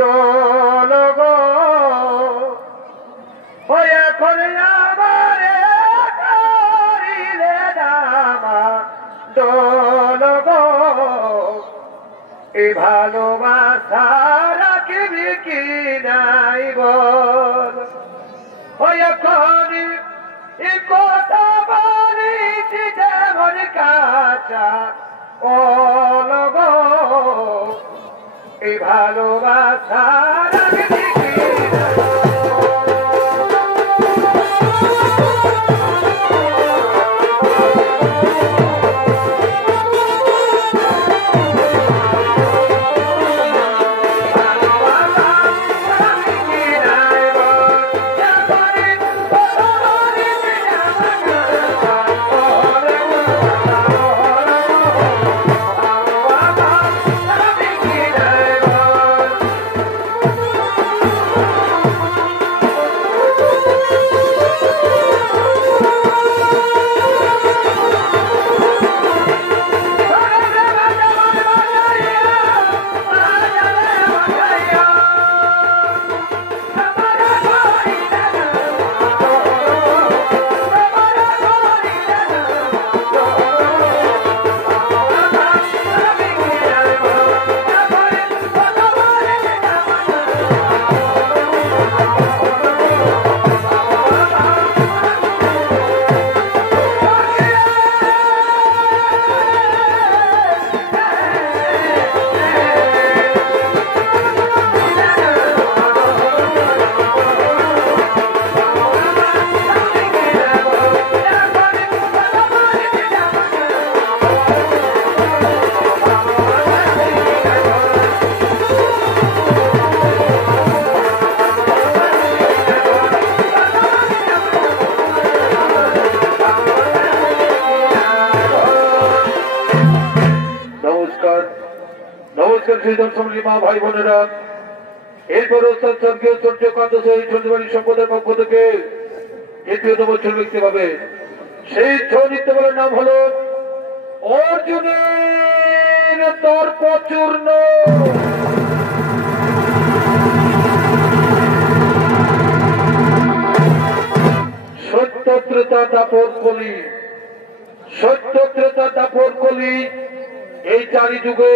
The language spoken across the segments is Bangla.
দোল গো হয়ে করে আমারে করিলে দামা দোল গো এই ভালোবাসা রাখিবি কি নাই বল হয়ে করি এই কথা বলিছি যেমন কাঁচা ওল গো এই ভালোবাসা রাখিবি কি নাই মা ভাই বোনেরা এরপর স্বর্গীয় সূর্যকান্ত সন্ধ্যবাড়ি সম্পদের পক্ষ থেকে দ্বিতীয়তম ছবি লিখতে পাবে সেই ছবি লিখতে বলার নাম হলো অর্জুনের দর্পচূর্ণ সত্যত্রেতা দাপর কলি সত্যত্রেতা দাপর কলি এই চারি যুগে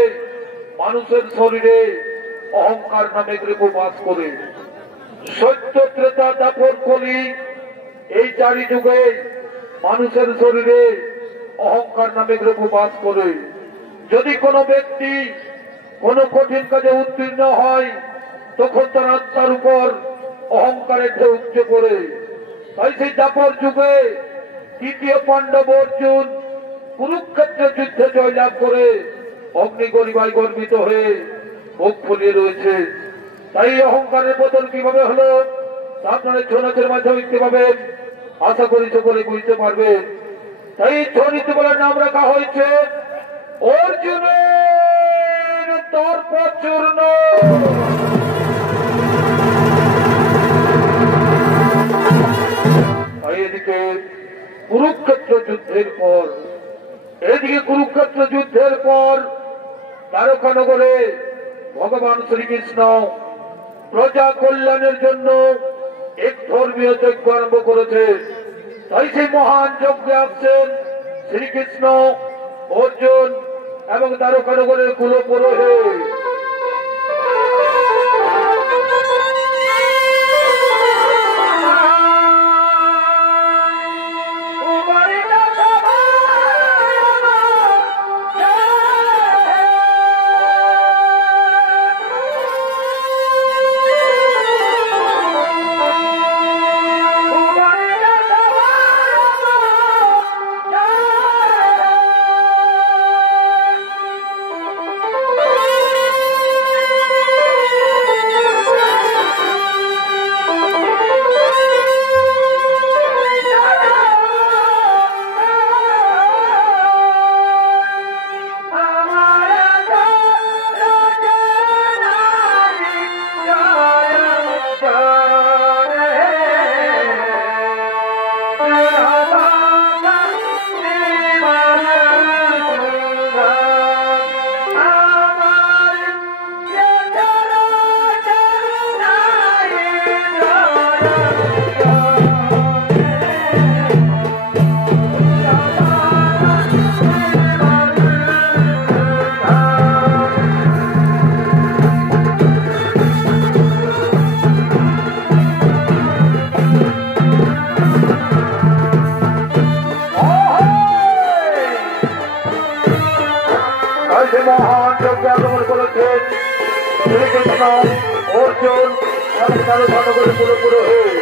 মানুষের শরীরে অহংকার নামে রেপু বাস করে সত্য ত্রেতা দাপর কলি এই চারি যুগে মানুষের শরীরে অহংকার নামে রেপু বাস করে যদি কোনো ব্যক্তি কোনো কঠিন কাজে উত্তীর্ণ হয় তখন তার আত্মার উপর অহংকারের ঢেউ উঠে পড়ে তাই সেই দাপর যুগে তৃতীয় পাণ্ডব অর্জুন কুরুক্ষেত্রের যুদ্ধে জয়লাভ করে অগ্নিগরিমায় গর্বিত হয়ে মুখ ফুলিয়ে রয়েছে তাই অহংকারের বদল কিভাবে হলো আপনারা ছৌ নাচের মাধ্যমে দেখতে পাবেন আশা করি সকলে বুঝতে পারবেন তাই ছৌ নৃত্য বলার নাম রাখা হয়েছে অর্জুনের দর্পচূর্ণ এদিকে কুরুক্ষেত্র যুদ্ধের পর দ্বারকানগরে ভগবান শ্রীকৃষ্ণ প্রজা কল্যাণের জন্য এক ধর্মীয় যজ্ঞ আরম্ভ করেছে তাই সেই মহান যজ্ঞে আসছেন শ্রীকৃষ্ণ অর্জুন এবং দ্বারকানগরের কুলপুরোহিত শ্রীকৃষ্ণ অর্জুন এবং তারও ভালো করে পুরোপুরো হয়ে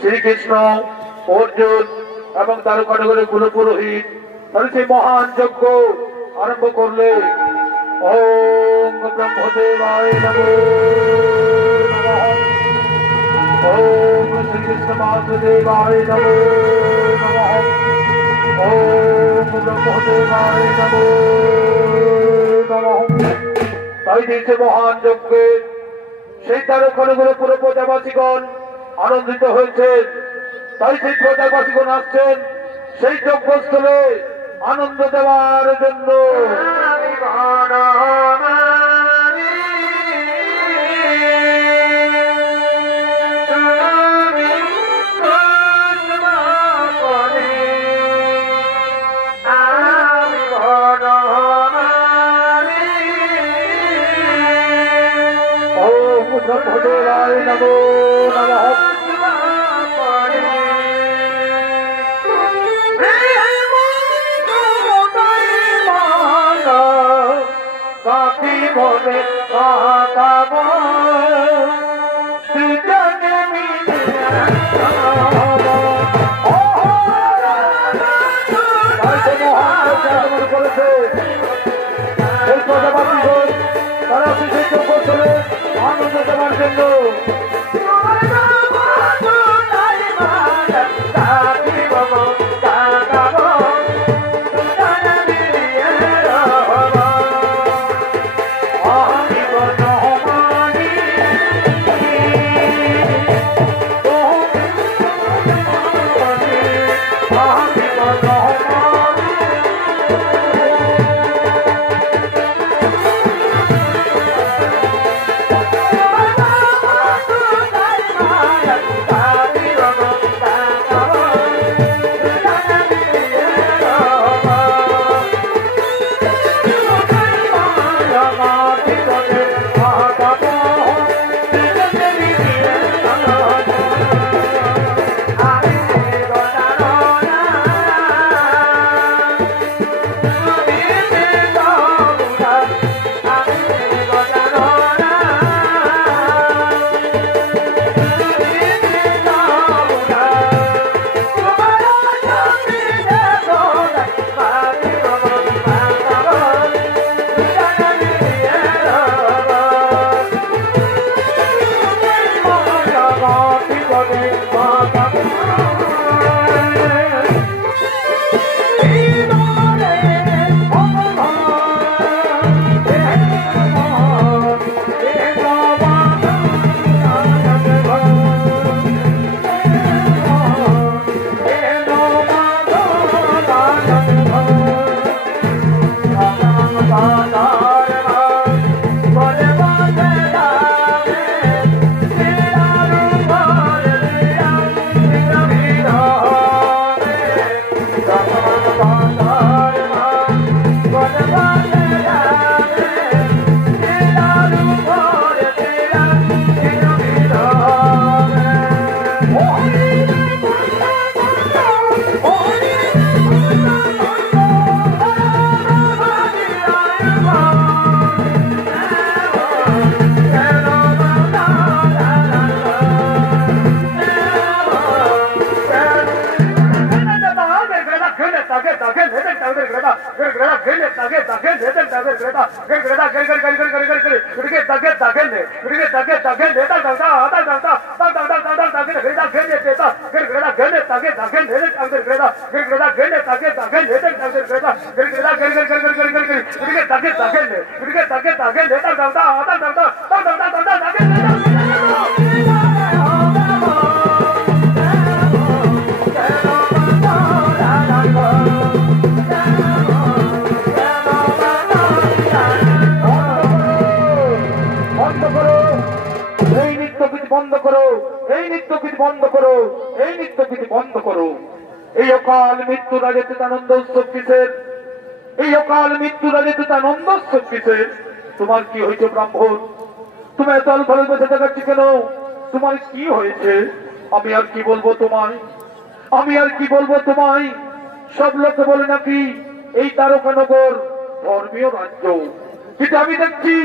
শ্রীকৃষ্ণ অর্জুন এবং তার কাঠগড়ের কুল পুরোহিত তাহলে সেই মহান যজ্ঞ আরম্ভ করলে ওম ব্রহ্মদেবায় নমো নমঃ ওম শ্রীকৃষ্ণ বাসুদেবায় নমো নমঃ ওম ব্রহ্মদেবায় নমো নমঃ। তাই দিয়েছে মহান যজ্ঞে সেই তার কাঠগড়ে পুরো প্রজাবাসীগণ আনন্দিত হয়েছেন। তাই সেই প্রজাবাসীগণ আসছেন সেই যজ্ঞস্থলে আনন্দ দেওয়ার জন্য। ব্রহ্মদেবায় নমো নমঃ। বলে কাটাব সৃজনে মিলে করেছে এই প্রজাপতিগণ তারা বিশেষ করছিলেন আনন্দ দেওয়ার জন্য। বন্ধ করো, এই নৃত্যগীত বন্ধ করো, এই নৃত্যগীত বন্ধ করো। এই অকাল মৃত্যু রাজেতে আনন্দ উৎসব কিসের? এই অকাল মৃত্যু রাজেতে আনন্দ উৎসব কিসের? তোমার কি হয়েছে ব্রাহ্মণ? তুমি এত ভালো বেঁচে দেখাচ্ছি কেন? তোমার কি হয়েছে? আমি আর কি বলবো তোমায়, আমি আর কি বলবো তোমায়? সব লোকে বলে নাকি এই তারকানগর ধর্মীয় রাজ্য, কিন্তু আমি দেখছি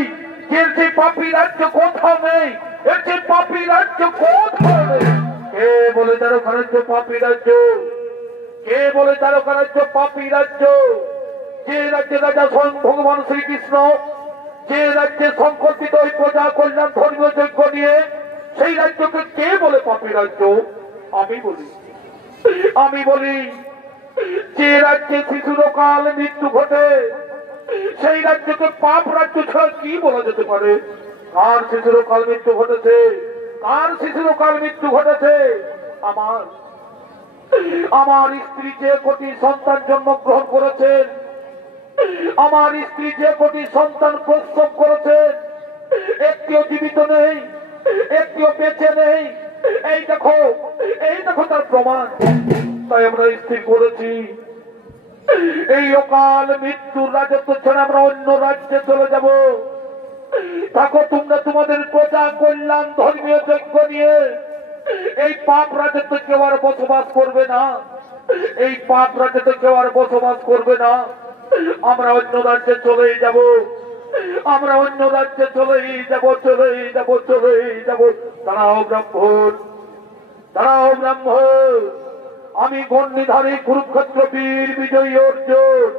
যে সেই পাপী রাজ্য কোথাও নেই, এর যে পাপী রাজ্য কোথাও নেই। কে বলে তারকা রাজ্য পাপী রাজ্য? কে বলে তারকা রাজ্য পাপী রাজ্য? যে রাজ্যে রাজা স্বয়ং ভগবান শ্রীকৃষ্ণ, যে রাজ্যে সংকল্পিত ওই প্রজা কল্যাণ ধর্মীয় যজ্ঞ নিয়ে, সেই রাজ্যকে কে বলে পাপী রাজ্য? আমি বলি, আমি বলি যে রাজ্যে শিশুর কাল মৃত্যু ঘটে, সেই রাজ্যকে পাপ রাজ্য ছাড়া কি বলা যেতে পারে? কার শিশুর কাল মৃত্যু ঘটেছে? কার শিশুর কাল মৃত্যু ঘটেছে? আমার আমার স্ত্রী যে কোটি সন্তান জন্মগ্রহণ করেছেন, আমার স্ত্রী যে কোটি সন্তান প্রসব করেছেন, একটিও জীবিত নেই, একটিও বেঁচে নেই। এই দেখো, এই দেখো তার প্রমাণ। তাই আমরা স্থির করেছি এই অকাল মৃত্যুর রাজত্ব ছেড়ে আমরা অন্য রাজ্যে চলে যাব। দেখো তোমরা তোমাদের প্রজা কল্যাণ ধর্মীয় যজ্ঞ নিয়ে এই পাপ রাজ্যে কেউ আর বসবাস করবে না, এই পাপ রাজ্যে কেউ আর বসবাস করবে না। আমরা অন্য রাজ্যে চলেই যাব, আমরা অন্য রাজ্যে চলেই যাব, চলেই যাব, চলেই যাব। দাঁড়াও ব্রাহ্মণ, দাঁড়াও ব্রাহ্মণ। আমি গণ্ডিধারী কুরুক্ষেত্র বীর বিজয়ী অর্জুন,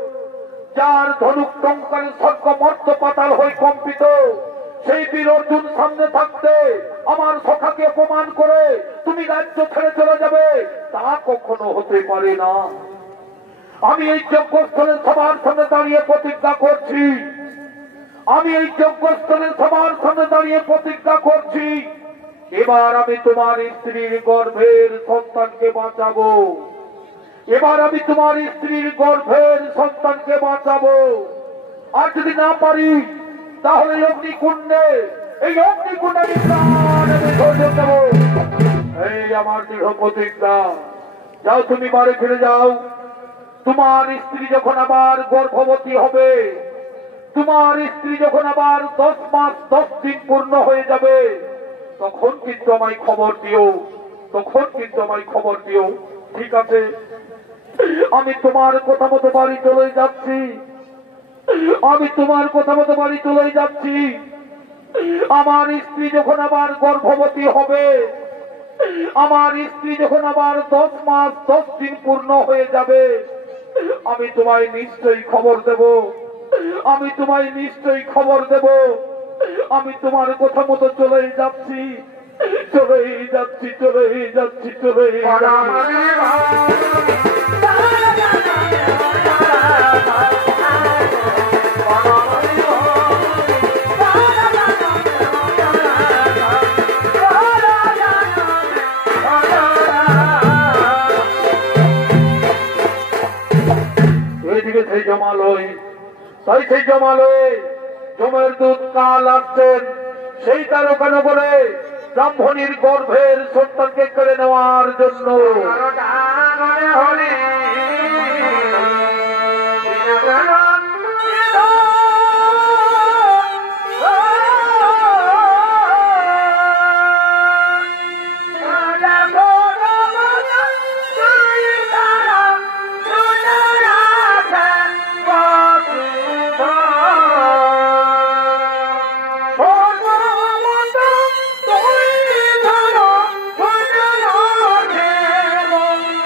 যার ধনুক টঙ্কার স্বর্গ মর্ত পাতাল হয়ে কম্পিত, সেই বীর অর্জুন সামনে থাকতে আমার সখাকে অপমান করে তুমি রাজ্য ছেড়ে চলে যাবে, তা কখনো হতে পারে না। আমি এই যজ্ঞস্থলের সবার সামনে দাঁড়িয়ে প্রতিজ্ঞা করছি, আমি এই যজ্ঞস্থলের সবার সামনে দাঁড়িয়ে প্রতিজ্ঞা করছি, এবার আমি তোমার স্ত্রীর গর্ভের সন্তানকে বাঁচাবো, এবার আমি তোমার স্ত্রীর গর্ভের সন্তানকে বাঁচাবো। আর যদি না পারি তাহলে অগ্নিকুণ্ডে, এই অগ্নিকুণ্ডে আমি প্রাণ বিসর্জন দেব। এই আমার দৃঢ় প্রতিজ্ঞা। যাও তুমি বাড়ি ফিরে যাও। তোমার স্ত্রী যখন আবার গর্ভবতী হবে, তোমার স্ত্রী যখন আবার 10 মাস 10 দিন পূর্ণ হয়ে যাবে, তখন কিন্তু আমায় খবর দিও, তখন কিন্তু আমায় খবর দিও। ঠিক আছে? আমি তোমার কথা মতো বাড়ি চলে যাচ্ছি, আমি তোমার কথা মতো বাড়ি চলে যাচ্ছি। আমার স্ত্রী যখন আবার গর্ভবতী হবে, আমার স্ত্রী যখন আবার 10 মাস 10 দিন পূর্ণ হয়ে যাবে, আমি তোমায় নিশ্চয়ই খবর দেব, আমি তোমায় নিশ্চয়ই খবর দেব। আমি তোমার কথা মতো চলেই যাচ্ছি, চলেই যাচ্ছি, চলেই যাচ্ছি, চলেই যাচ্ছি। এইদিকে সেই জমালয়, তাই সেই জমালয় জমের দুধ কাল আসছেন, সেই তারকানগরে ব্রাহ্মণীর গর্ভের সন্তানকে কেড়ে নেওয়ার জন্য।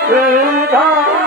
Sridhar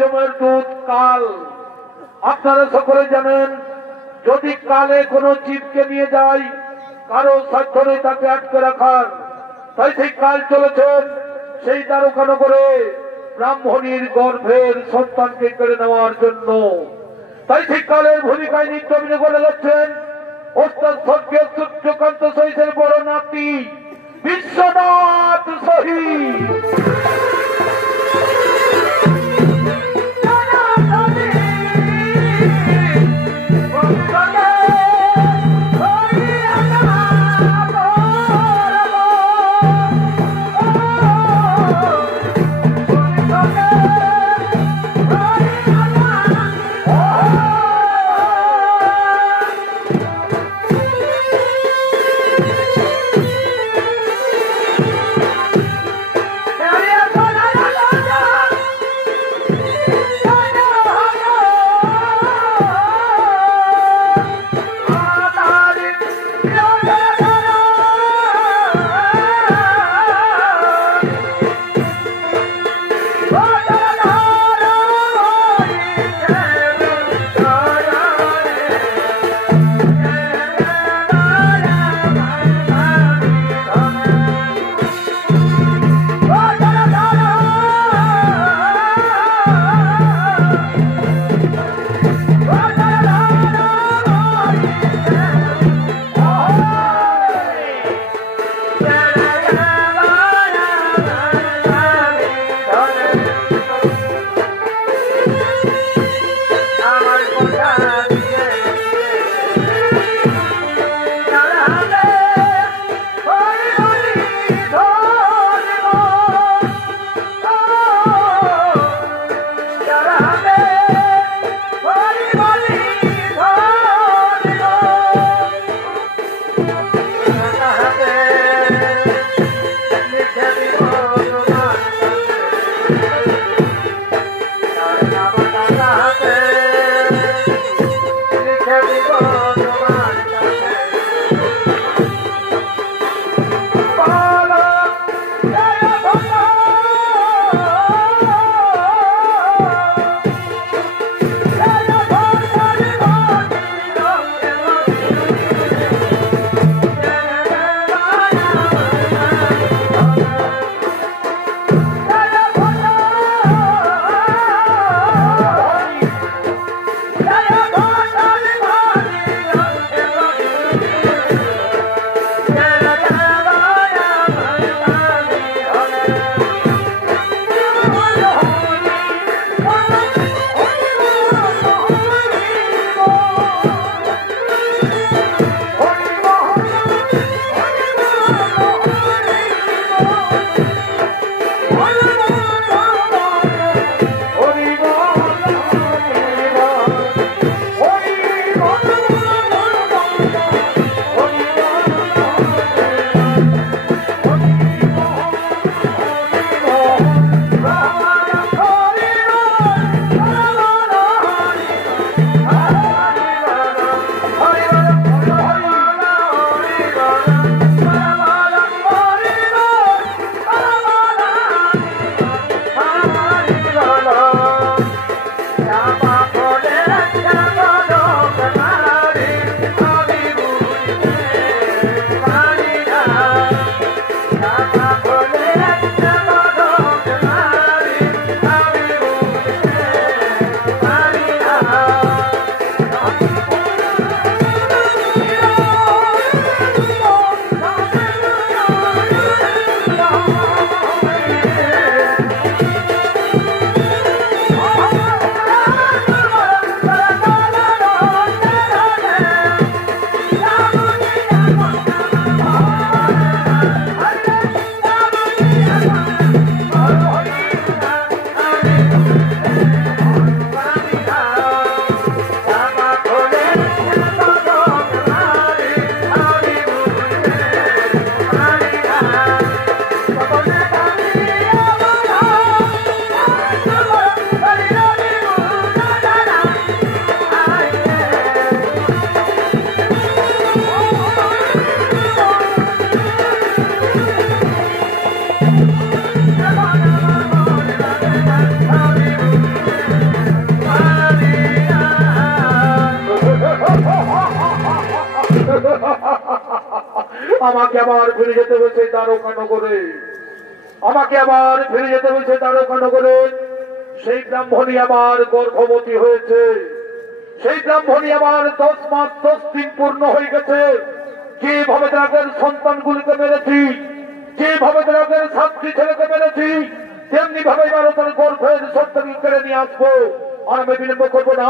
যমের দূত কাল। আপনারা সকলে জানেন, যদি কালে কোনো জীবকে নিয়ে যায়, কারো সাধ্য নেই তাকে আটকে রাখার। তাই সেই কাল চলেছেন সেই দ্বারকানগরে ব্রাহ্মণীর গর্ভের সন্তানকে কেড়ে নেওয়ার জন্য। তাই সেই কালের ভূমিকায় নৃত্য অভিনয় করে যাচ্ছেন ওস্তাদ স্বর্গীয় সূর্যকান্ত সহিতের বড় নাতি বিশ্বনাথ সহিত। Maria Sona আমাকে আবার ফিরে যেতে হয়েছে দ্বারকা নগরে, আমাকে আবার ফিরে যেতে হয়েছে দ্বারকা নগরে। সেই ব্রাহ্মণী আবার গর্ভবতী হয়েছে, সেই ব্রাহ্মণী আবার 10 মাস 10 দিন পূর্ণ হয়ে গেছে। যেভাবে তাদের সন্তানগুলিকে মেরেছি, যেভাবে তাদের 7টি ছেলেকে মেরেছি, তেমনি ভাবে এবার তার গর্ভের সন্তানকে কেড়ে নিয়ে আসবো। আর আমি বিলম্ব করবো না,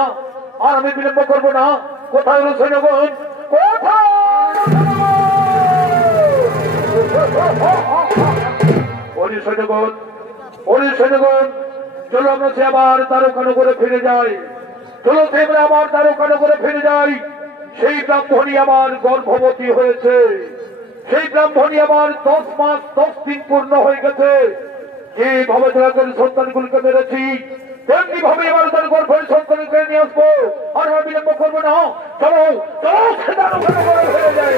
আর আমি বিলম্ব করবো না। কোথায় হলো সৈন্যগণ, কোথায়? সৈন্যগণ, সৈন্যগণ, চলো আমরা সে আবার দ্বারকা নগরে ফিরে যাই, চলো সে আবার দ্বারকা নগরে ফিরে যাই। সেই ব্রাহ্মণী আবার গর্ভবতী হয়েছে, সেই ব্রাহ্মণী আবার 10 মাস 10 দিন পূর্ণ হয়ে গেছে। যেভাবে তাদের সন্তানগুলিকে মেরেছি, তেমনি ভাবে এবার তার গর্ভের সন্তানকে নিয়ে আসবো। আর আমরা বিলম্ব করবো না, চলো চলো সে দ্বারকা নগরে ফিরে যাই।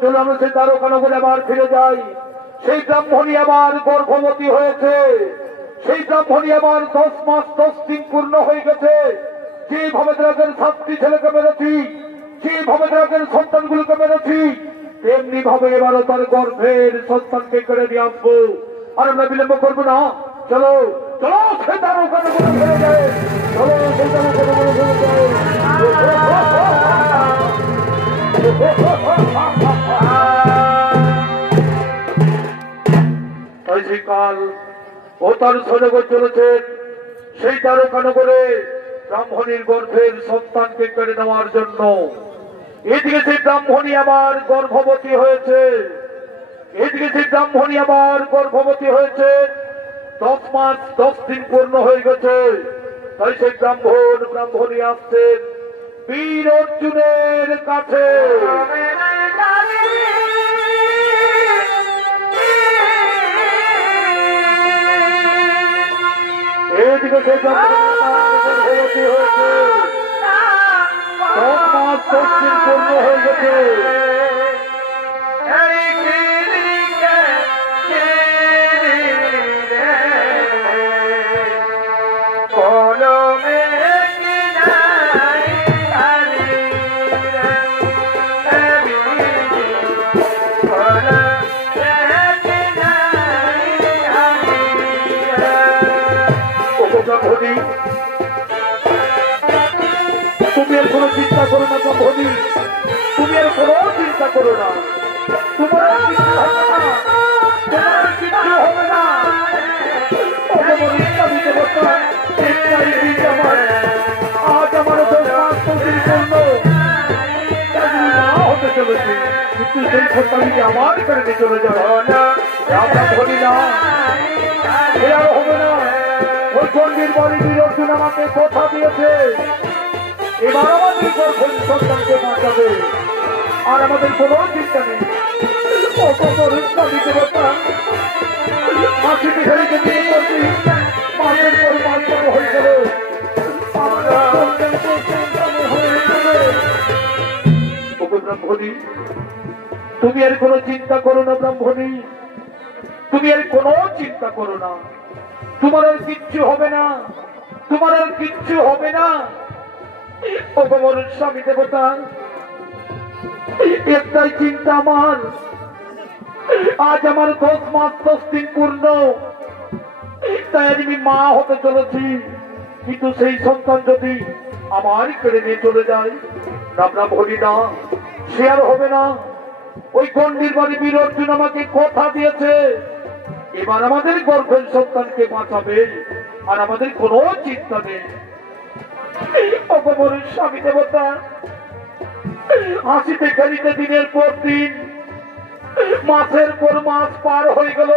চলো আমরা সেই দ্বারকা নগরে আবার ফিরে যাই। সেই ব্রাহ্মণী আবার গর্ভবতী হয়েছে, সেই ব্রাহ্মণী আবার 10 মাস 10 দিন পূর্ণ হয়ে গেছে। যেভাবে তাদের 7টি ছেলেকে মেরেছি, যেভাবে তাদের সন্তানগুলোকে মেরেছি, তেমনি ভাবে এবারও তার গর্ভের সন্তানকে কেড়ে নিয়ে আসবো। আর আমরা বিলম্ব করবো না, চলো চলো সেই দ্বারকা নগরে ফিরে যাই, চলো সেই দ্বারকা নগরে ফিরে যাই। কাল ও তার সৈন্যগণ চলেছেন সেই দ্বারকা নগরে ব্রাহ্মণীর গর্ভের সন্তানকে কেড়ে নেওয়ার জন্য। এদিকে সেই ব্রাহ্মণী আবার গর্ভবতী হয়েছে, এদিকে সেই ব্রাহ্মণী আবার গর্ভবতী হয়েছে। 10 মাস 10 দিন পূর্ণ হয়ে গেছে। তাই সেই ব্রাহ্মণী আসছেন বীর অর্জুনের কাছে। এদিকে সেই গর্ভবতী হয়েছে, 10 মাস 10 দিন পূর্ণ হয়ে গেছে। তুমি আর কোনো চিন্তা করো না ব্রাহ্মণী, তুমি আর কোনো চিন্তা করো না, তোমার কিছু হবে না, তোমার কিছু হবে না। আজ আমার 10 মাস 10 দিন পূর্ণ হতে চলেছে, কিন্তু সেই সন্তানকে আমার করে নিয়ে চলে যাবে ব্রাহ্মণী না, এ আর হবে না। ওই চণ্ডীর বাড়ি বীর অর্জুন আমাকে কথা দিয়েছে, এবার আমাদের গর্ভের সন্তানকে বাঁচাবে, আর আমাদের কোনো চিন্তা নেই। মাসি বিহারীকে বিয়ে করছি, মাসের পর মাস বড় হয়ে গেল, ব্রাহ্মণী তুমি আর কোনো চিন্তা করো না, ব্রাহ্মণী তুমি আর কোনো চিন্তা করো না, তোমার আর কিচ্ছু হবে না, তোমার আর কিচ্ছু হবে না। ভগবান স্বামী দেবতা, একটাই চিন্তা আমার, আজ আমার 10 মাস 10 দিন পূর্ণ, তাই আমি মা হতে চলেছি। কিন্তু সেই সন্তান যদি আমার কেড়ে নিয়ে চলে যায়, আমরা বলি না সে আর হবে না। ওই গন্ডির বাড়ি বীর অর্জুন আমাকে কথা দিয়েছে, এবার আমাদের গর্ভের সন্তানকে বাঁচাবে, আর আমাদের কোনো চিন্তা নেই। অপমরের স্বামী দেবতা হাসিতে খেলিতে দিনের পর দিন, মাসের পর মাস পার হয়ে গেল,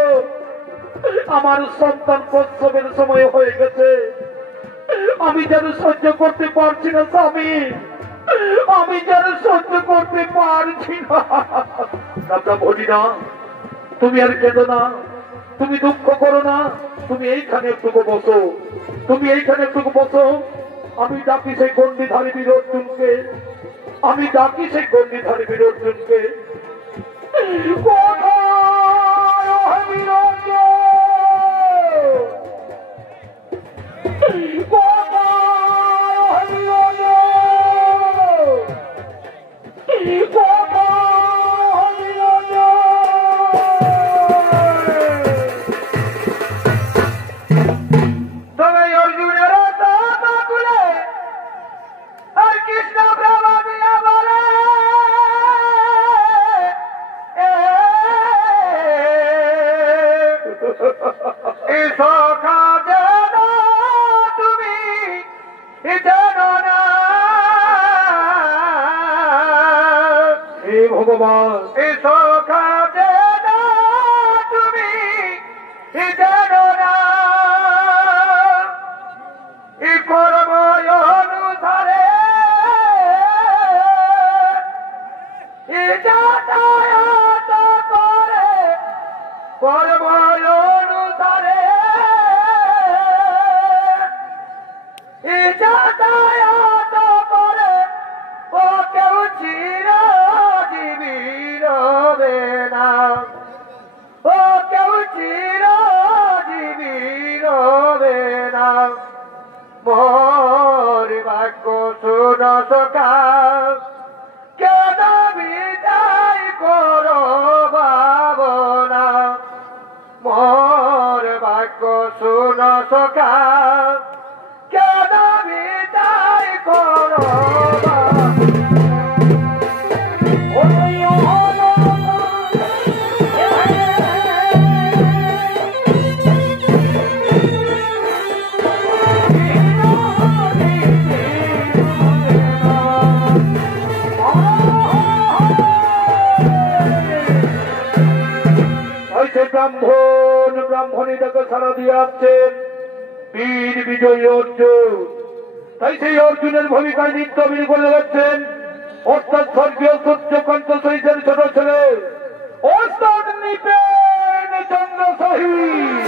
আমার সন্তান প্রসবের সময় হয়ে গেছে। আমি যেন সহ্য করতে পারছি না স্বামী, আমি যেন সহ্য করতে পারছি না। আমরা বলি না তুমি আর কেঁদো না, তুমি দুঃখ করো না, তুমি এইখানে একটুকু বসো, তুমি এইখানে একটুকু বসো। আমি ডাকি সেই গন্ডিধারী বীর অর্জুনকে, আমি ডাকি সেই গন্ডিধারী বীর অর্জুনকে। কোথায় বীর অর্জুন? কোথায় বীর অর্জুন? কোথায় বীর অর্জুন? তবে অর্জুনের বলে আর কৃষ্ণ ব্রহ্মা বলে তুমি জানো না হে ভগবান, সখা তুমি জানো না কর্ম অনুসারে যাতায়াত করে, কর্ম অনুসারে যাতায়াত করে, ও কেউ চিরজীবী রবে না, ও কেউ চিরজীবী রবে না। মোর বাক্য শুন সখা, কেন বিদায় করো ভাবনা। মোর বাক্য শুন সখা, কেন বিদায় করো ব্রাহ্মণ ব্রাহ্মণী তাকে সারা দিয়ে আসছেন বীর বিজয়ী অর্জুন। তাই সেই অর্জুনের ভূমিকায় নৃত্য অভিনয় করে যাচ্ছেন অর্থাৎ স্বর্গীয় সূর্যকান্ত সহিতের ছোট ছেলে ওস্তাদ নৃপেন চন্দ্র সহিত।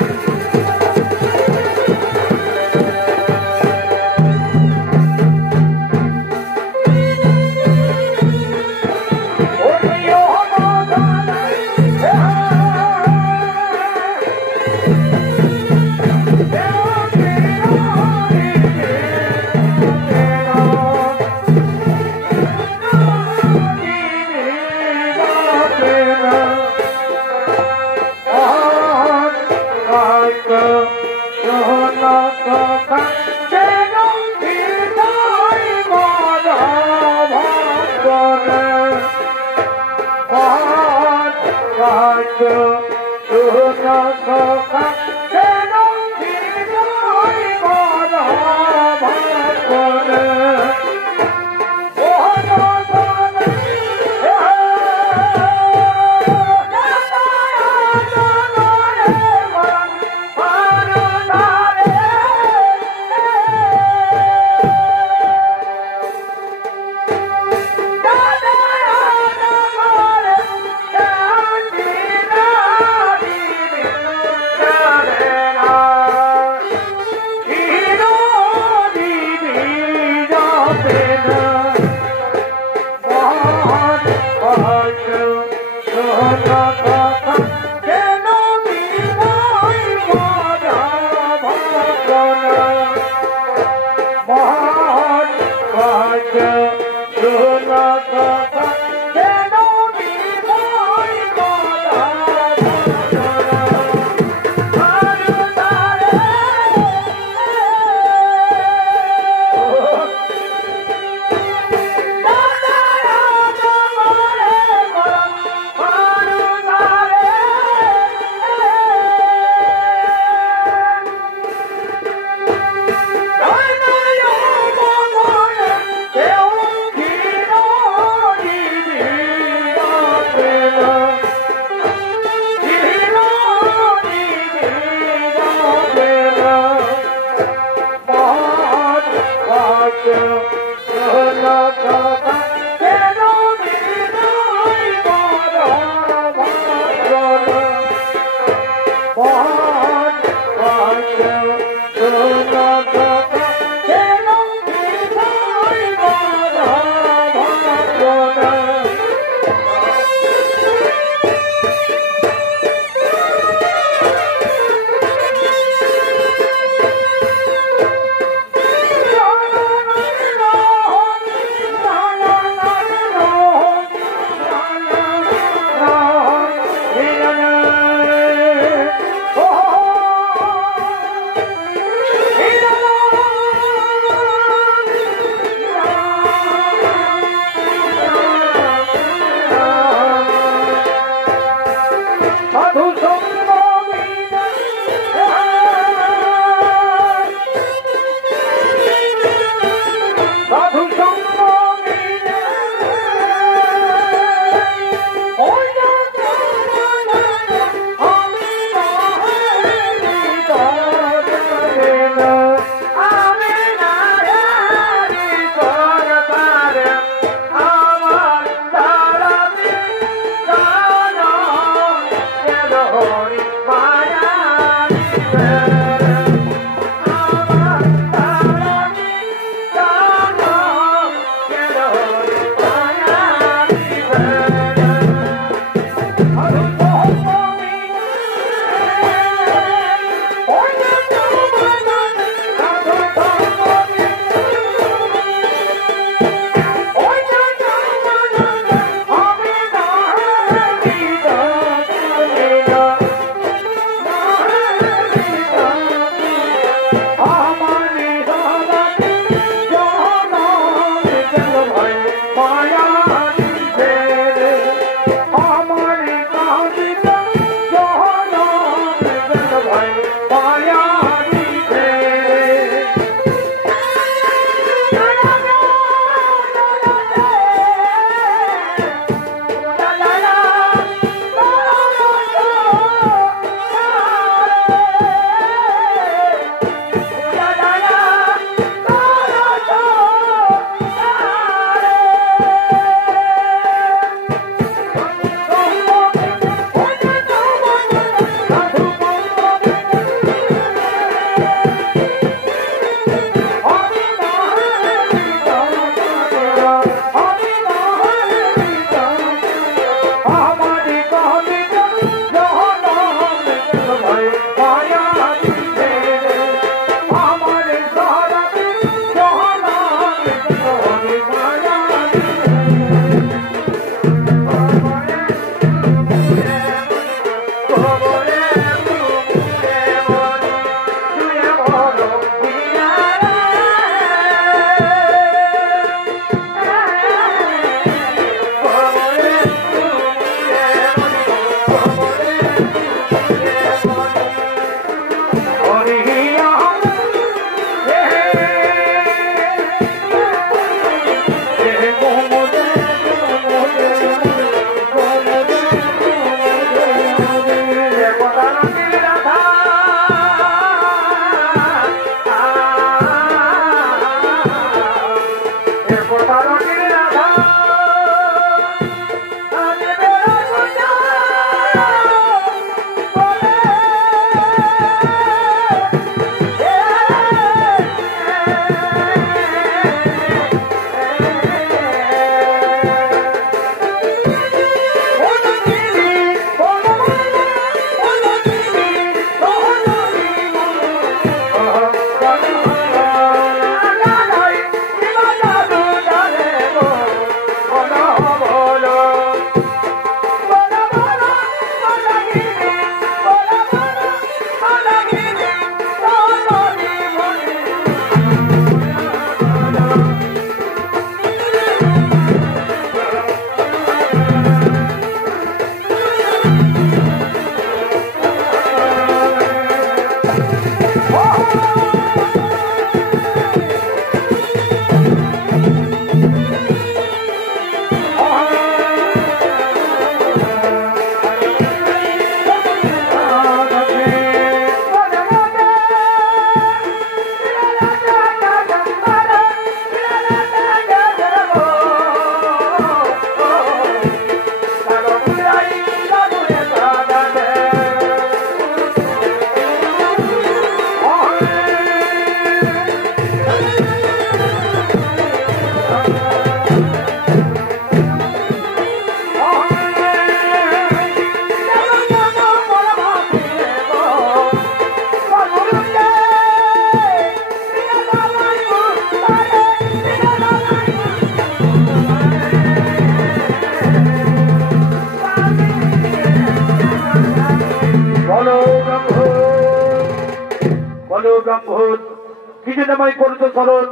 কি জন্যই করছো স্মরণ,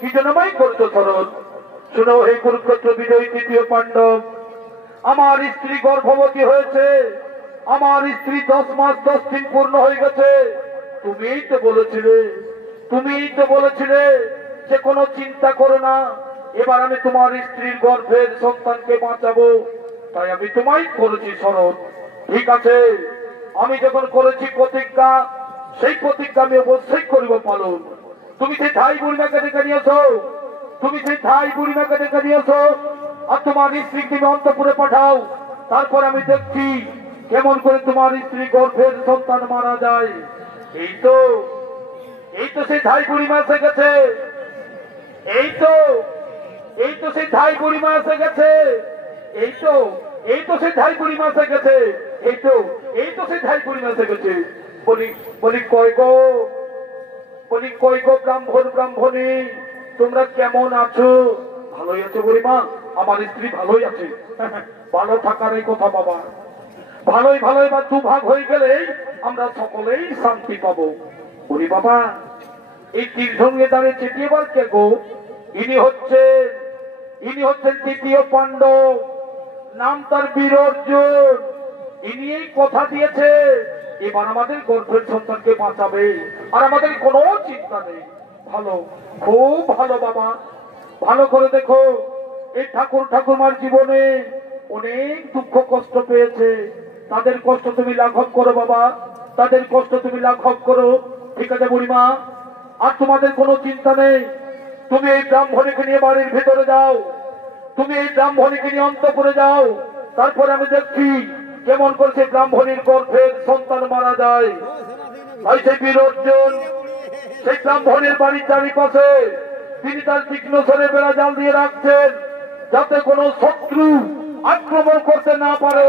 কি জন্যই করছো স্মরণ? শুনো হে কুরুক্ষেত্র বিজয়ী তৃতীয় পাণ্ডব, আমার স্ত্রী গর্ভবতী হয়েছে, আমার স্ত্রী 10 মাস 10 দিন পূর্ণ হয়ে গেছে। তুমিই তো বলেছিলে যে কোনো চিন্তা করো না, এবার আমি তোমার স্ত্রীর গর্ভের সন্তানকে বাঁচাবো, তাই আমি তোমায় করেছি স্মরণ। ঠিক আছে, আমি যখন করেছি প্রতিজ্ঞা, সেই প্রতিজ্ঞা আমি অবশ্যই করিব পালন। তুমি সেই ধাই বুড়িমাকে ডেকে নিয়েছো, আর তোমার স্ত্রী তুমি অন্তঃপুরে পাঠাও। তারপর আমি দেখছি কেমন করে তোমার স্ত্রী গর্ভের সন্তান মারা যায়। এই তো সেই ধাই বুড়িমা এসে গেছে, এই তো সেই ধাই বুড়িমা এসে গেছে, এই তো সেই ধাই বুড়িমা এসে গেছে, এই তো সেই ধাই বুড়িমা এসে গেছে। বলি কই গো ব্রাহ্মণী, তোমরা কেমন আছো? ভালোই আছো বুড়িমা? আমার স্ত্রী ভালোই আছে। ভালো থাকার এই কথা বাবা, ভালোই বা দুভাগ হয়ে গেলেই আমরা সকলেই শান্তি পাবো। বুড়ি বাবা, এই তীর্থঙ্গে দাঁড়িয়ে চেটিয়েবার কে গো? ইনি হচ্ছেন তৃতীয় পাণ্ডব, নাম তার বীর অর্জুন। ইনি এই কথা দিয়েছে এবার আমাদের গর্ভের সন্তানকে বাঁচাবে, আর আমাদের কোনো চিন্তা নেই। ভালো, খুব ভালো বাবা, ভালো করে দেখো। এই ঠাকুরমার জীবনে অনেক দুঃখ কষ্ট পেয়েছে, তাদের কষ্ট তুমি লাঘব করো বাবা। তাদের কষ্ট তুমি লাঘব করো। ঠিক আছে বুড়িমা, আর তোমাদের কোনো চিন্তা নেই। তুমি এই ব্রাহ্মণীকে নিয়ে বাড়ির ভিতরে যাও, তুমি এই ব্রাহ্মণীকে নিয়ে অন্তঃপুরে যাও। তারপরে আমি দেখছি কেমন করে সেই ব্রাহ্মণীর গর্ভের সন্তান মারা যায়। ভাই সেই বীর অর্জুন সেই ব্রাহ্মণের বাড়ির চারিপাশে তিনি তার তীক্ষ্ণ স্বরে বেড়া জাল দিয়ে রাখছেন, যাতে কোনো শত্রু আক্রমণ করতে না পারে।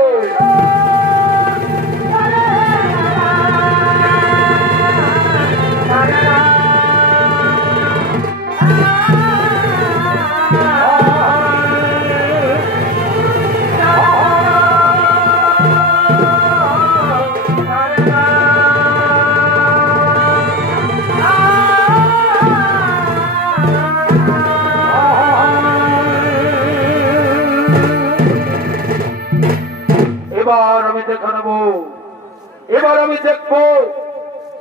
এবার আমি দেখে নেব, এবার আমি দেখবো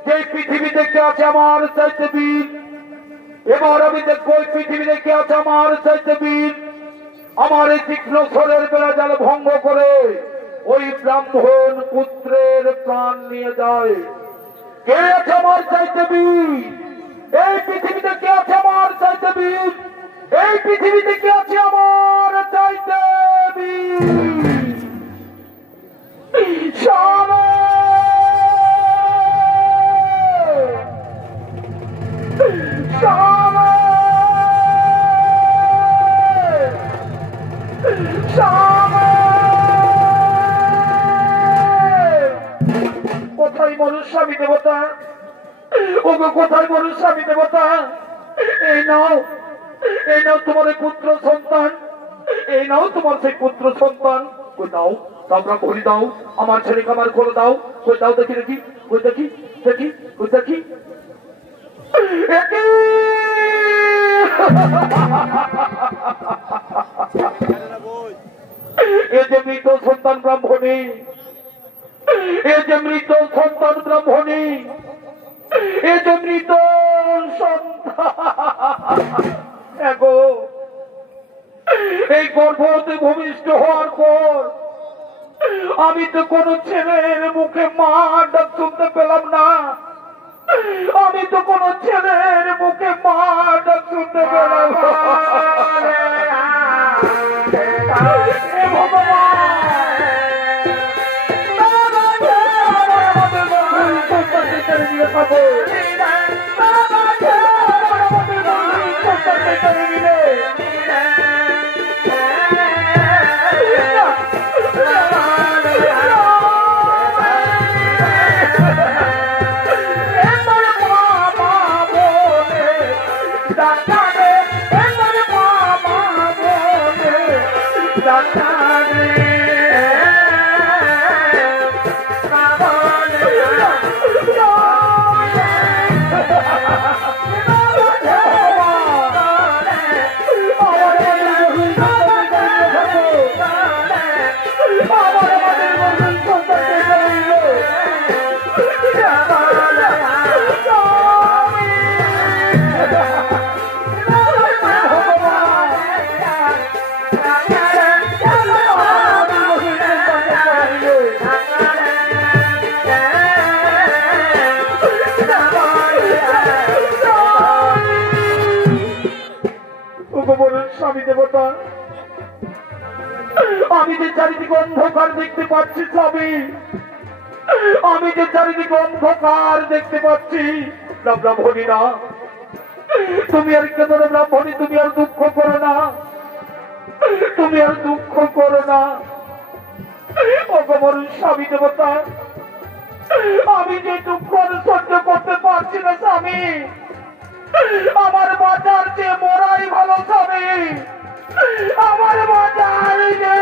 যে পৃথিবীতে কে আছে আমার চাইতে বীর। এবার আমি দেখবো এই পৃথিবীতে কে আছে আমার চাইতে বীর। আমার এই তীক্ষ্ণ স্বরের বেড়া জাল ভঙ্গ করে ওই ব্রাহ্মণ পুত্রের প্রাণ নিয়ে যায়। কে আছে আমার চাইতে বীর? এই পৃথিবীতে কে আছে আমার চাইতে বীর? এই পৃথিবীতে কে আছে আমার চাইতে বীর? শামে শামে শামে কোথায় মনুষ্য স্বামী দেবতা? ওগো কোথায় মনুষ্য স্বামী দেবতা? এই নাও, এই নাও তোমার পুত্র সন্তান, এই নাও তোমার সেই পুত্র সন্তান। কই দাও, তোমরা বলি দাও, আমার ছেলেকে আমার করে দাও। কই দাও দেখি, দেখি, কই দেখি, দেখি, কই দেখি। এ যে মৃত সন্তান ব্রাহ্মণী, এ যে মৃত সন্তান ব্রাহ্মণী, এ যে মৃত সন্তান। এগো এই গর্ভবতী ভূমিষ্ঠ হওয়ার পর আমি তো কোন ছেলের মুখে মা ডাক শুনতে পেলাম না। আমি তো কোন ছেলের মুখে মা ডাক শুনতে পেলাম না। স্বামী দেবতা, আমি যে চারিদিকে অন্ধকার দেখতে পাচ্ছি স্বামী, আমি যে চারিদিকে অন্ধকার দেখতে পাচ্ছি। ব্রাহ্মণী না, তুমি আর কেন ব্রাহ্মণী, তুমি আর দুঃখ করো না, তুমি আর দুঃখ করো না। অগমর স্বামী দেবতা, আমি যে দুঃখ সহ্য করতে পারছি না স্বামী। আমার বাজার যে মোরাই ভালো স্বামী, আমার বাজার যে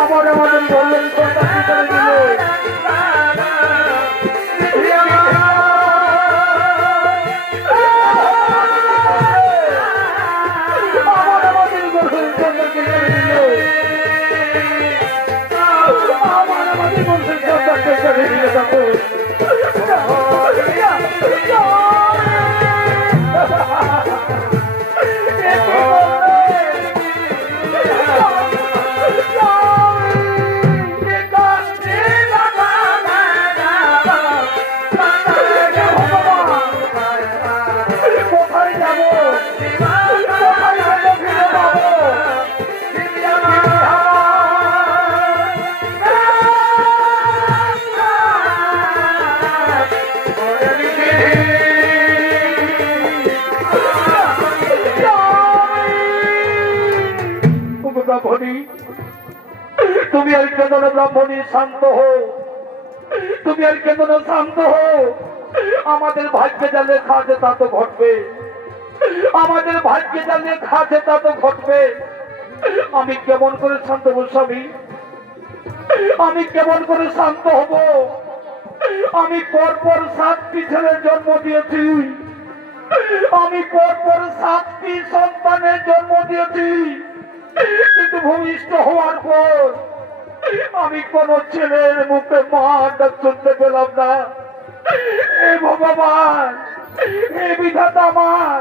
আমার আমাদের বললেন কথা কি করে দিল। আমার আমাদের বললেন কথা কি করে দিল। আমার আমাদের বললেন কথা কি করে দিল। তুমি আর কেন না ব্রাহ্মণী শান্ত হো, তুমি আর কেন না শান্ত হো। আমাদের ভাগ্যে যা লেখা আছে তা তো ঘটবে, আমাদের ভাগ্যে যা লেখা আছে তা তো ঘটবে। আমি কেমন করে শান্ত হব স্বামী, আমি কেমন করে শান্ত হব? আমি পরপর 7টি ছেলের জন্ম দিয়েছি, আমি পরপর 7টি সন্তানের জন্ম দিয়েছি, কিন্তু ভূমিষ্ঠ হওয়ার পর আমি কোন ছেলের মুখে মা ডাক শুনতে পেলাম না। হে ভগবান, হে বিধাতা আমার,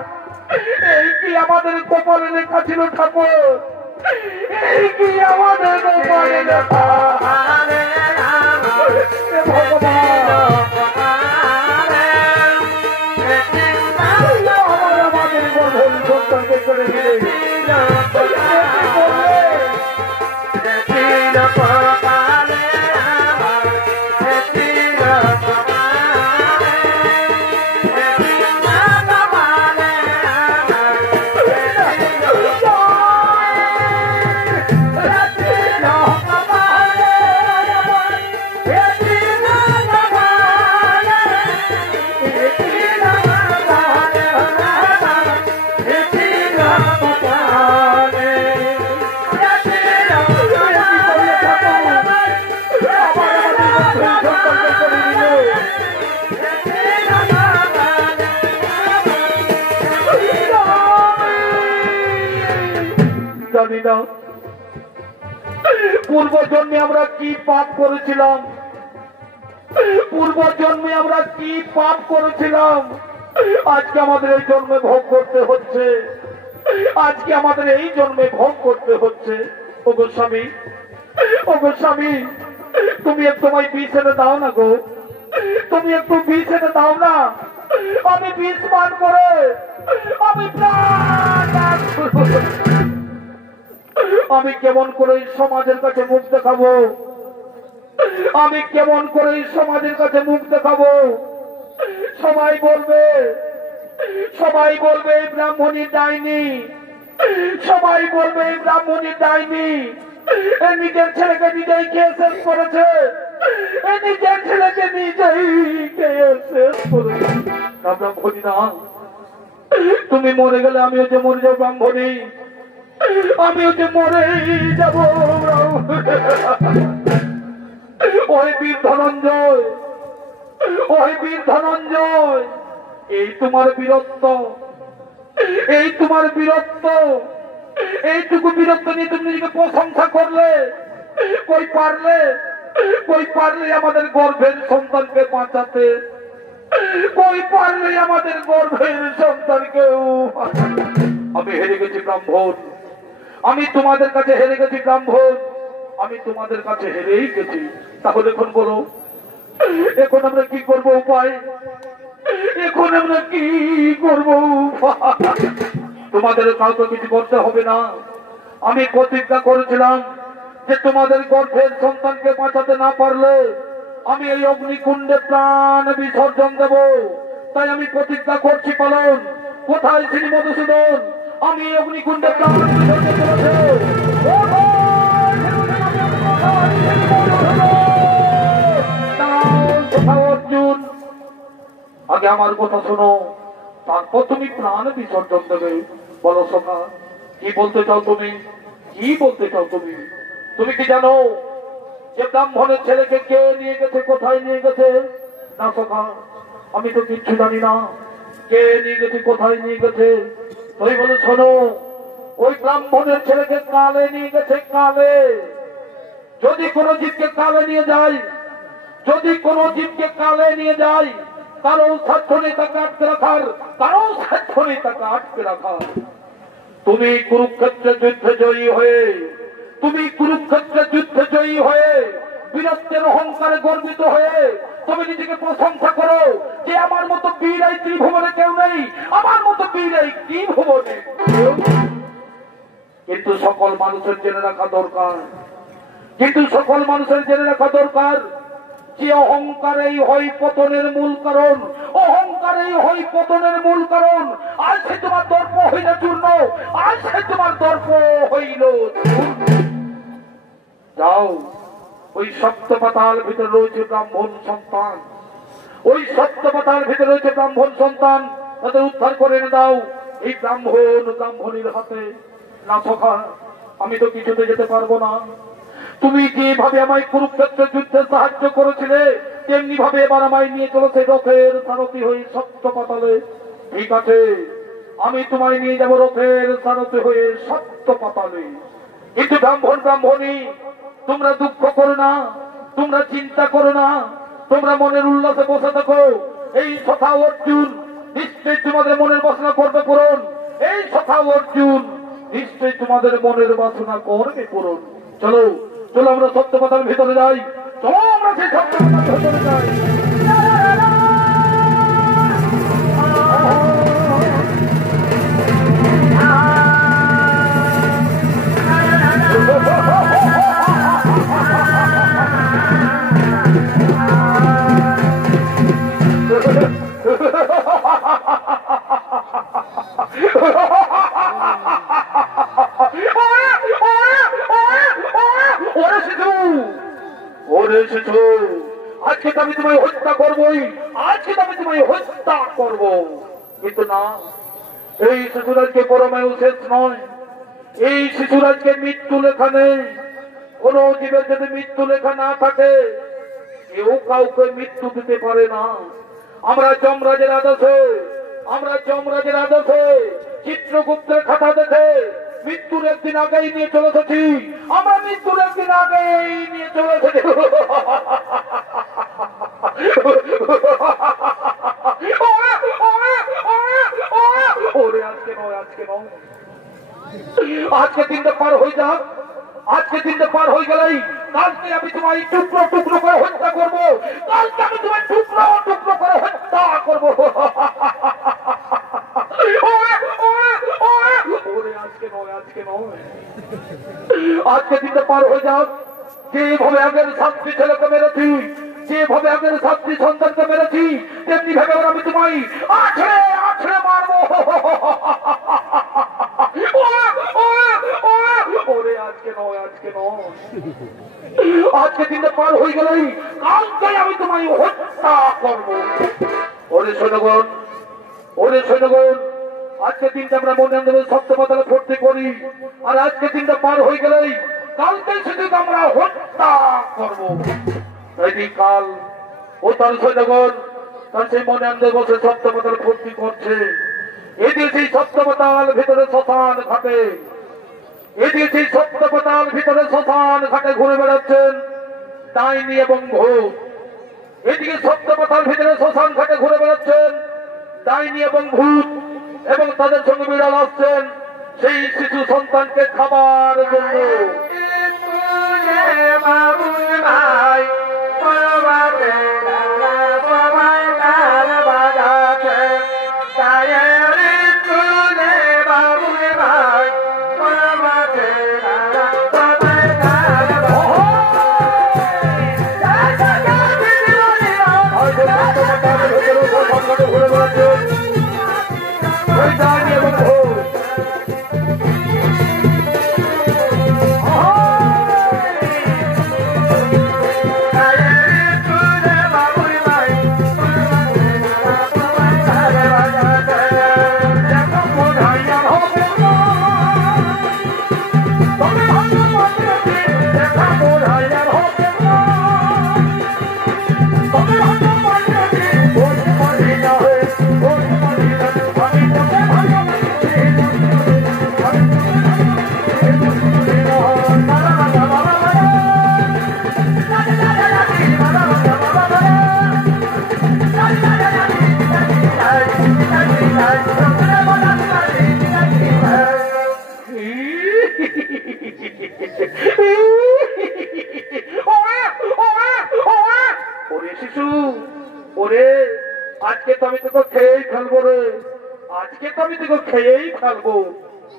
এই কি আমাদের কপালে লেখা ছিল ঠাকুর? এই কি আমাদের কপালে লেখা? হে ভগবান, আমাদের গর্ভের সন্তানকে করে দিলে জানি না পূর্ব জন্মে আমরা কি পাপ করেছিলাম, পূর্ব জন্মে আমরা কি পাপ করেছিলাম, আজকে আমাদের এই জন্মে ভোগ করতে হচ্ছে, আজকে আমাদের এই জন্মে ভোগ করতে হচ্ছে। ও গোস্বামী, ও গোস্বামী, তুমি একটু আমায় বিষ এনে দাও না গো, তুমি একটু বিষ এনে দাও না। আমি বিষ পান করে আমি আমি কেমন করে সমাজের কাছে মুখ দেখাবো, আমি কেমন করে সমাজের কাছে মুখ দেখাবো? সবাই বলবে, সবাই বলবে ব্রাহ্মণী ডাইনি, সবাই বলবে ব্রাহ্মণী ডাইনি, নিজের ছেলেকে নিজেই খেয়ে শেষ করেছে, নিজের ছেলেকে নিজেই খেয়ে শেষ করেছে। ব্রাহ্মণী না, তুমি মরে গেলে আমিও যে মরে যাবো ব্রাহ্মণী, আমিও যে মরেই যাব। ওই বীর ধনঞ্জয়, ওই বীর ধনঞ্জয়, এই তোমার বীরত্ব, এই তোমার বীরত্ব, এইটুকু বীরত্ব নিয়ে তুমি নিজেকে প্রশংসা করলে। কই পারলে, কই পারলে আমাদের গর্ভের সন্তানকে বাঁচাতে, কই পারলে আমাদের গর্ভের সন্তানকেও। আমি হেরে গেছি ব্রাহ্মণ, আমি তোমাদের কাছে হেরে গেছি ব্রাহ্মণ, আমি তোমাদের কাছে হেরেই গেছি। তাহলে এখন বলো, এখন আমরা কি করব? উপায় এখন আমরা কি করব? তোমাদের কাউকে কিছু করতে হবে না। আমি প্রতিজ্ঞা করেছিলাম যে তোমাদের গর্ভের সন্তানকে বাঁচাতে না পারলে আমি এই অগ্নিকুণ্ডে প্রাণ বিসর্জন দেব। তাই আমি প্রতিজ্ঞা করছি পালন। কোথায় শ্রী মধুসূদন? আমি অগ্নিকুণ্ডে প্রাণ বিসর্জন দেব। অর্জুন, আগে আমার কথা শোনো, তারপর তুমি প্রাণ বিসর্জন দেবে। বলো সখা, কি বলতে চাও তুমি? কি বলতে চাও তুমি? তুমি কি জানো যে ব্রাহ্মণের ছেলেকে কে নিয়ে গেছে, কোথায় নিয়ে গেছে? না সখা, আমি তো কিচ্ছু জানি না। কে নিয়ে গেছে, কোথায় নিয়ে গেছে? তুমি বলো শোনো, ওই ব্রাহ্মণের ছেলেকে কালে নিয়ে গেছে, কালে। যদি কোনো জীবকে কালে নিয়ে যায়, যদি কোনো জীবকে কালে নিয়ে যায়, কারো সাধ্য নেই তাকে আটকে রাখার, কারো সাধ্য নেই তাকে আটকে রাখার। তুমি কুরুক্ষেত্রে যুদ্ধে জয়ী হয়ে, তুমি কুরুক্ষেত্রে যুদ্ধে জয়ী হয়ে বীরত্বের অহংকারে গর্বিত হয়ে তুমি নিজেকে প্রশংসা করো যে আমার মতো বীর এই ত্রিভুবনে কেউ নেই, আমার মতো বীর এই ত্রিভুবনে। কিন্তু সকল মানুষের জেনে রাখা দরকার, কিন্তু সকল মানুষের জেনে রাখা দরকার যে অহংকারেই হয় পতনের মূল কারণ, অহংকারেই হয় পতনের মূল কারণ। আজ সে তোমার দর্প হইল চূর্ণ, আজ সে তোমার দর্প হইল। যাও, ওই সপ্ত পাতাল ভিতরে রয়েছে ব্রাহ্মণ সন্তান, ওই সপ্ত পাতাল ভিতরে রয়েছে ব্রাহ্মণ সন্তান, তাদের উদ্ধার করে এনে দাও এই ব্রাহ্মণীর হাতে। না সখা, আমি তো কিছুতে যেতে পারবো না। তুমি যেভাবে আমায় কুরুক্ষেত্রের যুদ্ধে সাহায্য করেছিলে, তেমনি ভাবে এবার আমায় নিয়ে চলেছে রথের সারথি হয়ে সপ্ত পাতালে। ঠিক আছে, আমি তোমায় নিয়ে যাবো রথের সারথি হয়ে সপ্ত পাতালে। কিন্তু ব্রাহ্মণী, তোমরা দুঃখ করো না, তোমরা চিন্তা করো না, তোমরা মনের উল্লাসে বসে থাকো। এই সখা অর্জুন নিশ্চয়ই তোমাদের মনের বাসনা করবে পূরণ। এই সখা অর্জুন নিশ্চয়ই তোমাদের মনের বাসনা করবে পূরণ। চলো চলো, আমরা সপ্ত পাতার ভিতরে যাই। চলো, আমরা সেই সপ্ত পাতার ভিতরে যাই। আজকে তো আমি তোমায় হত্যা করবোই, আজকে তো আমি তোমায় হত্যা করবো। কিন্তু না, এই শিশুরাজকে পরমায়ু শেষ নয়, এই শিশুরাজকে মৃত্যু লেখা নেই। কোন জীবের যদি মৃত্যু লেখা না থাকে, কেউ কাউকে মৃত্যু দিতে পারে না। আমরা যমরাজের আদেশে চিত্রগুপ্তের খাতা দেখে মৃত্যুর একদিন আগেই নিয়ে চলে এসেছি। আমরা মৃত্যুর একদিন আগেই নিয়ে চলে এসেছি। আজকে দিনটা পার হয়ে যাক, আজকে দিনটা পার হয়ে গেলেই কালকে আমি তোমায় টুকরো টুকরো করে হত্যা করবো। কালকে আমি তোমায় টুকরো টুকরো করে হত্যা করবো। আজকে দিনটা পার হয়ে যাক, যেভাবে আগের ছাত্রী ছেলেকে মেরেছি, যেভাবে আগের ছাত্রী সন্তানকে মেরেছি, তেমনি ভাবে আমি তোমায় আছড়ে আছড়ে মারবো। আজকে দিনটা পার হয়ে গেলেই কালকে আমি তোমায় হত্যা করবো। ওরে সৈন্যগণ, আজকে দিনটা আমরা মনে আনন্দ সপ্ত পাতালে ভর্তি করি। আর আজকে দিনটা পার হয়ে গেলেই কালকে সেদিন আমরা হত্যা করবো। কাল ও তার সৈন্যগণ তার সেই মনে আনন্দ বসে সপ্ত পাতাল ভর্তি করছে। এদিকে সেই সপ্ত পাতাল ভিতরে শ্মশান ঘাটে, এদিকে সেই সপ্ত পাতাল ভিতরে শ্মশান ঘাটে ঘুরে বেড়াচ্ছেন ডাইনি এবং ভূত। এদিকে সপ্ত পাতাল ভিতরে শ্মশান ঘাটে ঘুরে বেড়াচ্ছেন ডাইনি এবং ভূত, এবং তাদের সঙ্গে বিড়াল আসছেন সেই শিশু সন্তানকে খাবার জন্য। আজকে তো আমি তোকে খেয়েই ফেলবো রে, আজকে তো আমি তোকে খেয়েই ফেলবো।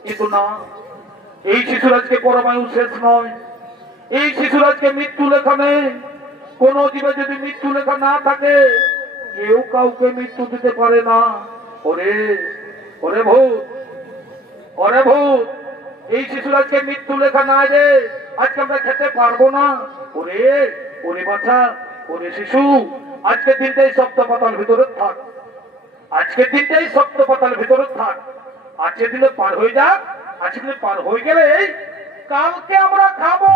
কিন্তু না, এই শিশুরাজকে পরমায়ু শেষ নয়, এই শিশুরাজকে মৃত্যু লেখা নেই। কোন জীবে যদি মৃত্যু লেখা না থাকে, কেউ কাউকে মৃত্যু দিতে পারে না। ওরে ওরে ভূত, এই শিশুরাজকে মৃত্যু লেখা না রে, আজকে আমরা খেতে পারবো না। ওরে ওরে বাচ্চা, ওরে শিশু, আজকের দিনটাই সপ্ত পাতাল ভিতরে থাক, আজকের দিনটাই সপ্ত পাতাল ভিতরে থাক। আজকের দিনে পার হয়ে যাক, আজকের দিনে পার হয়ে গেলে কালকে আমরা খাবো।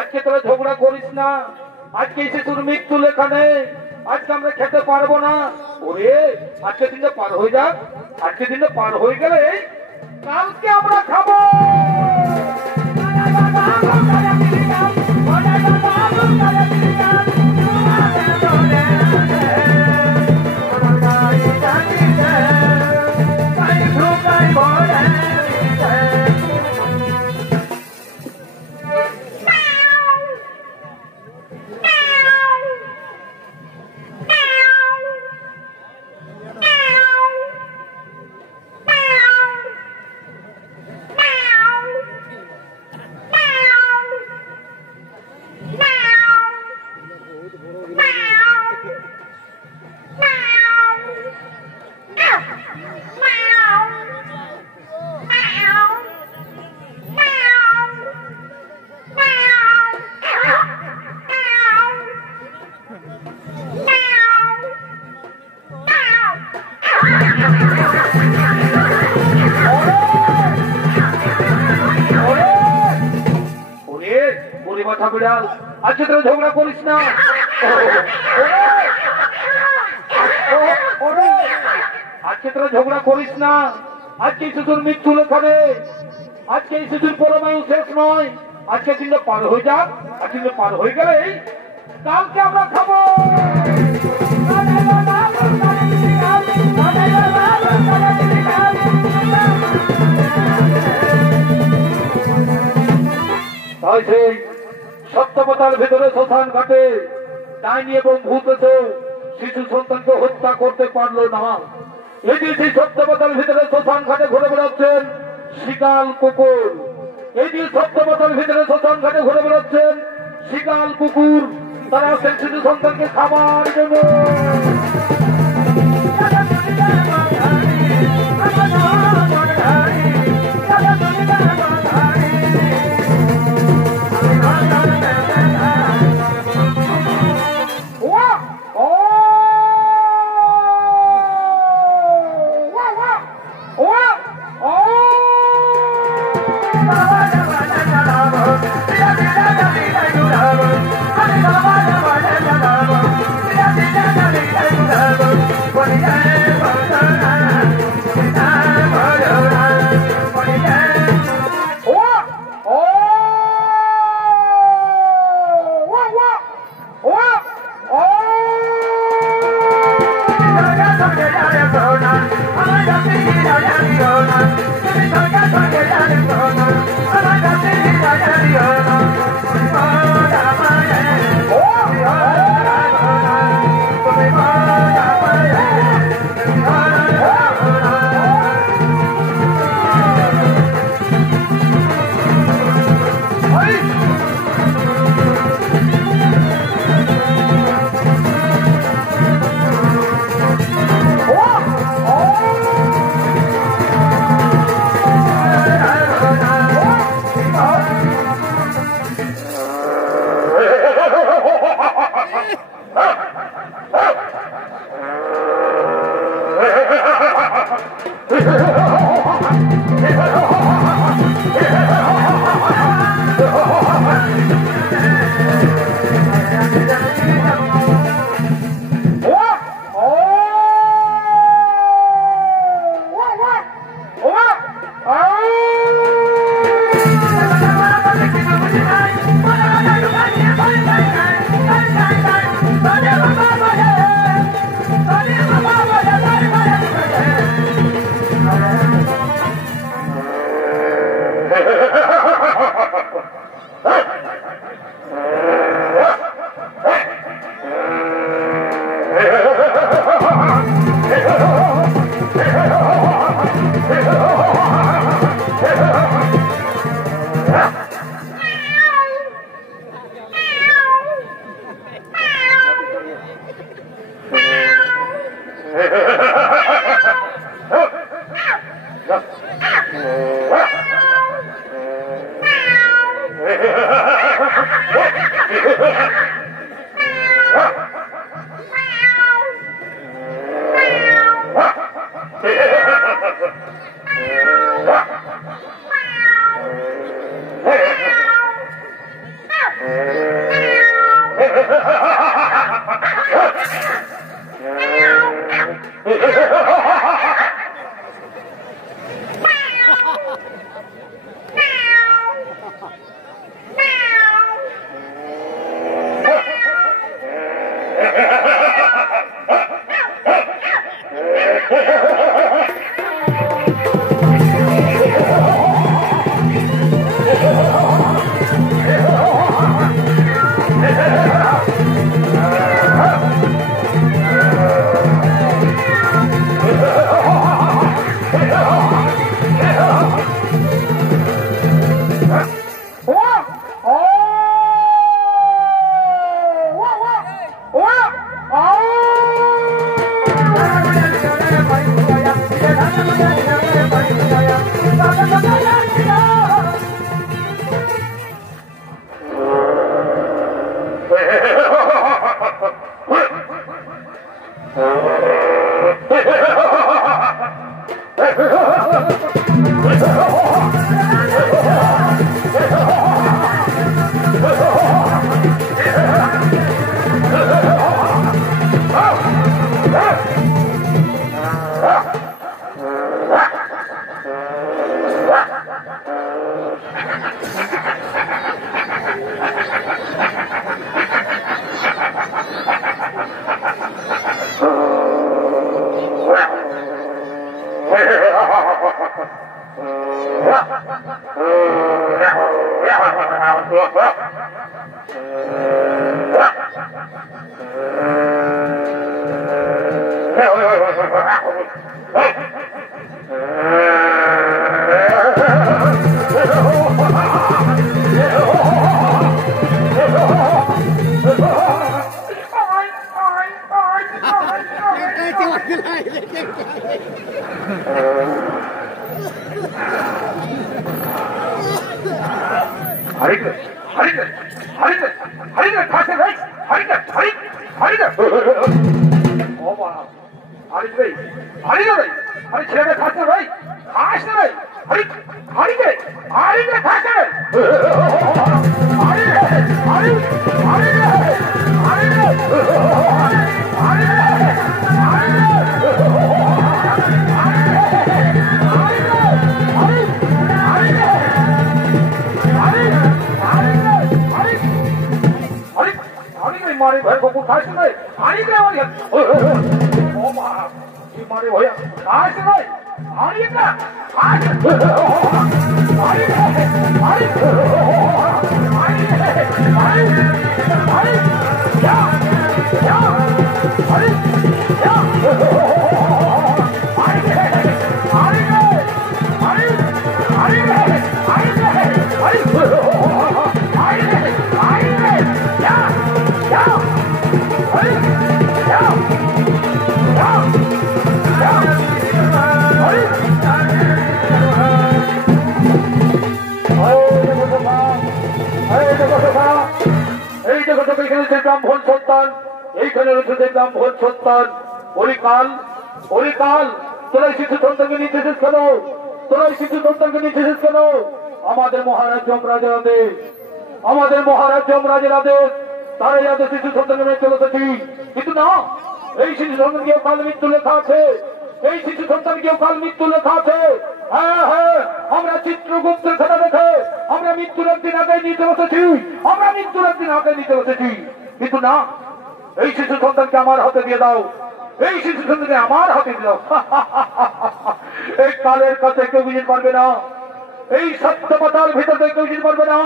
আজকে তোরা ঝগড়া করিস না, আজকে শিশুর মৃত্যু লেখা নেই, আজকে আমরা খেতে পারবো না। ওরে আজকে দিনটা পার হয়ে যাক, আজকে দিনটা পার হয়ে গেলে কালকে আমরা খাবো। আজকে তোরা ঝগড়া করিস না, আজকে তোরা ঝগড়া করিস না, আজকে শিশুর মৃত্যু লেখানে, আজকে শিশুর পরমায়ু শেষ নয়, আজকে দিনটা পার হয়ে যাক, আজকে দিনটা পার হয়ে গেলে কালকে আমরা খাবো। তাই সেই সপ্তপতার ভেতরে শ্মশান ঘাটে ডাইনি এবং ভূত এসে শিশু সন্তানকে হত্যা করতে পারলো না। এই যে সেই সপ্তপতার ভিতরে শ্মশান ঘাটে ঘুরে বেড়াচ্ছেন শিকাল কুকুর, এই যে সপ্তপতার ভিতরে শ্মশান ঘাটে ঘুরে বেড়াচ্ছেন শিকাল কুকুর, তারা আসছেন শিশু সন্তানকে খাবার জন্য। What দেখো দেখো এখানে যে ব্রাহ্মণ সন্তান, এইখানে রয়েছে যে ব্রাহ্মণ সন্তান। হরিকাল হরিকাল, তোরা শিশু সন্তানকে নিয়ে এসেছিস কেন? তোরা শিশু সন্তানকে নিয়ে এসেছিস কেন? আমাদের মহারাজ যমরাজের আদেশ, আমাদের মহারাজ যমরাজের আদেশ, তারা যাতে শিশু সন্তানকে নিয়ে চলে এসেছি। কিন্তু না, এই শিশু সন্তানকেও কাল মৃত্যু লেখা আছে, এই শিশু সন্তানকেও কাল মৃত্যু লেখা আছে। হ্যাঁ হ্যাঁ, আমরা চিত্রগুপ্তের খেলা দেখে আমরা মৃত্যুর একদিন আগে নিতে বসেছি, আমরা মৃত্যুর একদিন আগে নিতে বসেছি। কিন্তু না, এই শিশু সন্তানকে আমার হাতে দিয়ে দাও, এই শিশু সন্তানকে আমার হাতে দিয়ে দাও। এই কালের কাছে কেউ বুঝতে পারবে না, এই সত্যপতার ভিতরে কেউ বুঝতে পারবে না।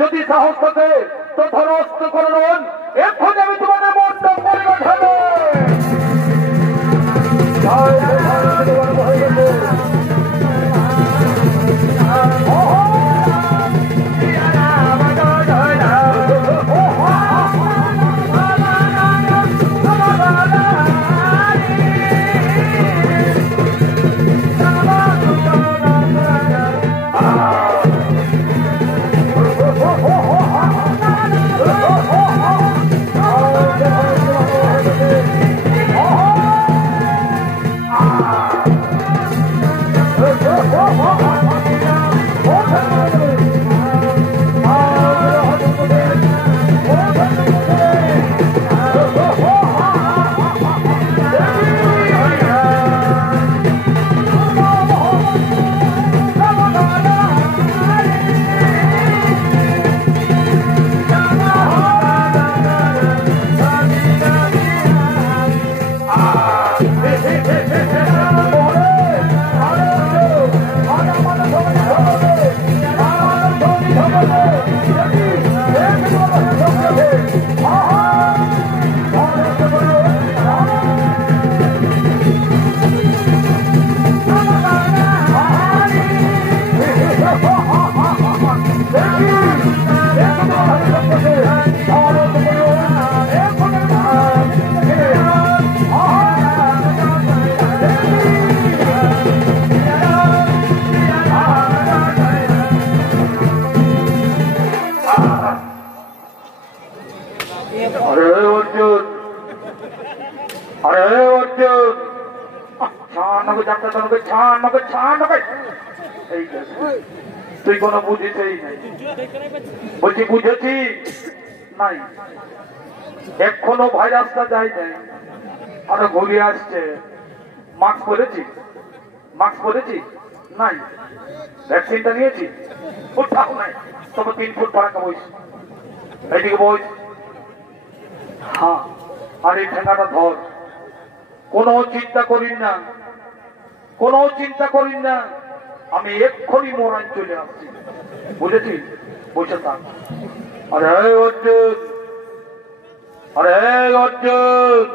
যদি সাহস থাকে তো ধরস্ত করুন, এখন আমি তোমাদের মনটা পরিবর্তন তুই কোনো বুঝেছেই নাই, বলছি বুঝেছি নাই, এখনো ভাইরাসটা যায় নাই, আরো ঘুরিয়ে আসছে। মাস্ক পরেছি, মাস্ক পরেছি নাই, ভ্যাকসিনটা নিয়েছি, ফুটটাও নাই, তবে 3 ফুট ফারাক্কা বইস, এইদিকে বইস। হ্যাঁ, আর এই ঠেঙ্গাটা ধর, কোনো চিন্তা করিন না, কোনো চিন্তা করিন না, আমি এক্ষুনি মোরান চলে আসছি, বুঝেছি? বসে থাক। আরে অর্জুন, আরে অর্জুন,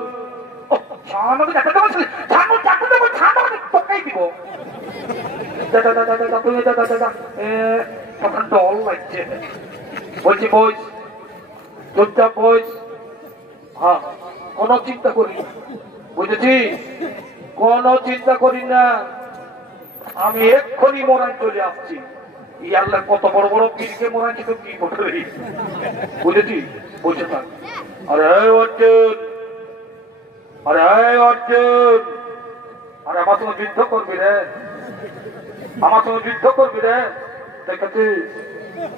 ডল লাগছে, বলছি বইস, চুপচাপ বইস। হ্যাঁ, কোনো চিন্তা করি, বুঝেছি? কোনো চিন্তা করি না, আমি এক্ষুনি মোরান চলে আসছি। ইয়াল্লা কত বড় বড় পীরকে মোরাচ্ছি তো কি করতে, বুঝেছি? বসে থাক। আরে অর্জুন, আরে অর্জুন, আরে আমার সঙ্গে যুদ্ধ করবি রে, আমার সঙ্গে যুদ্ধ করবি রে, দেখেছিস?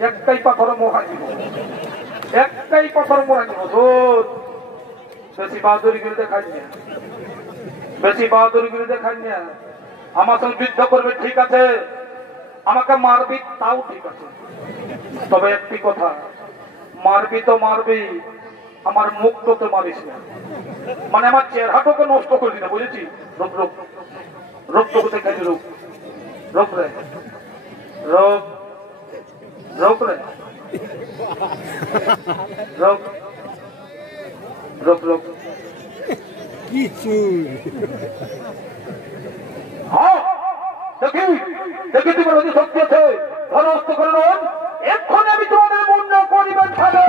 একটাই পাথর মোহা দিব, একটাই পাথর মোহা দিব। শোন, বেশি বাহাদুরিগিরি দেখাই না, বেশি বাহাদুরিগিরি দেখাই না। আমার সঙ্গে যুদ্ধ করবে ঠিক আছে, আমাকে মারবি তাও ঠিক আছে, তবে একটি কথা, মারবি তো মারবি, আমার মুখটাতে মারিস না, মানে আমার চেহারাটাকে নষ্ট করবি না, বুঝেছি? রোগ রোগ রোগটাকে দেখাই, রোগ রোগ রে, রোগ রোগ রে, রোগ রোগ রোগ কিছু। হ্যাঁ, দেখি দেখি তোমার অতি শক্তি আছে, ধনস্থ করে নেন, এখন আমি তোমাদের মুন্ড করিবেন খাবে।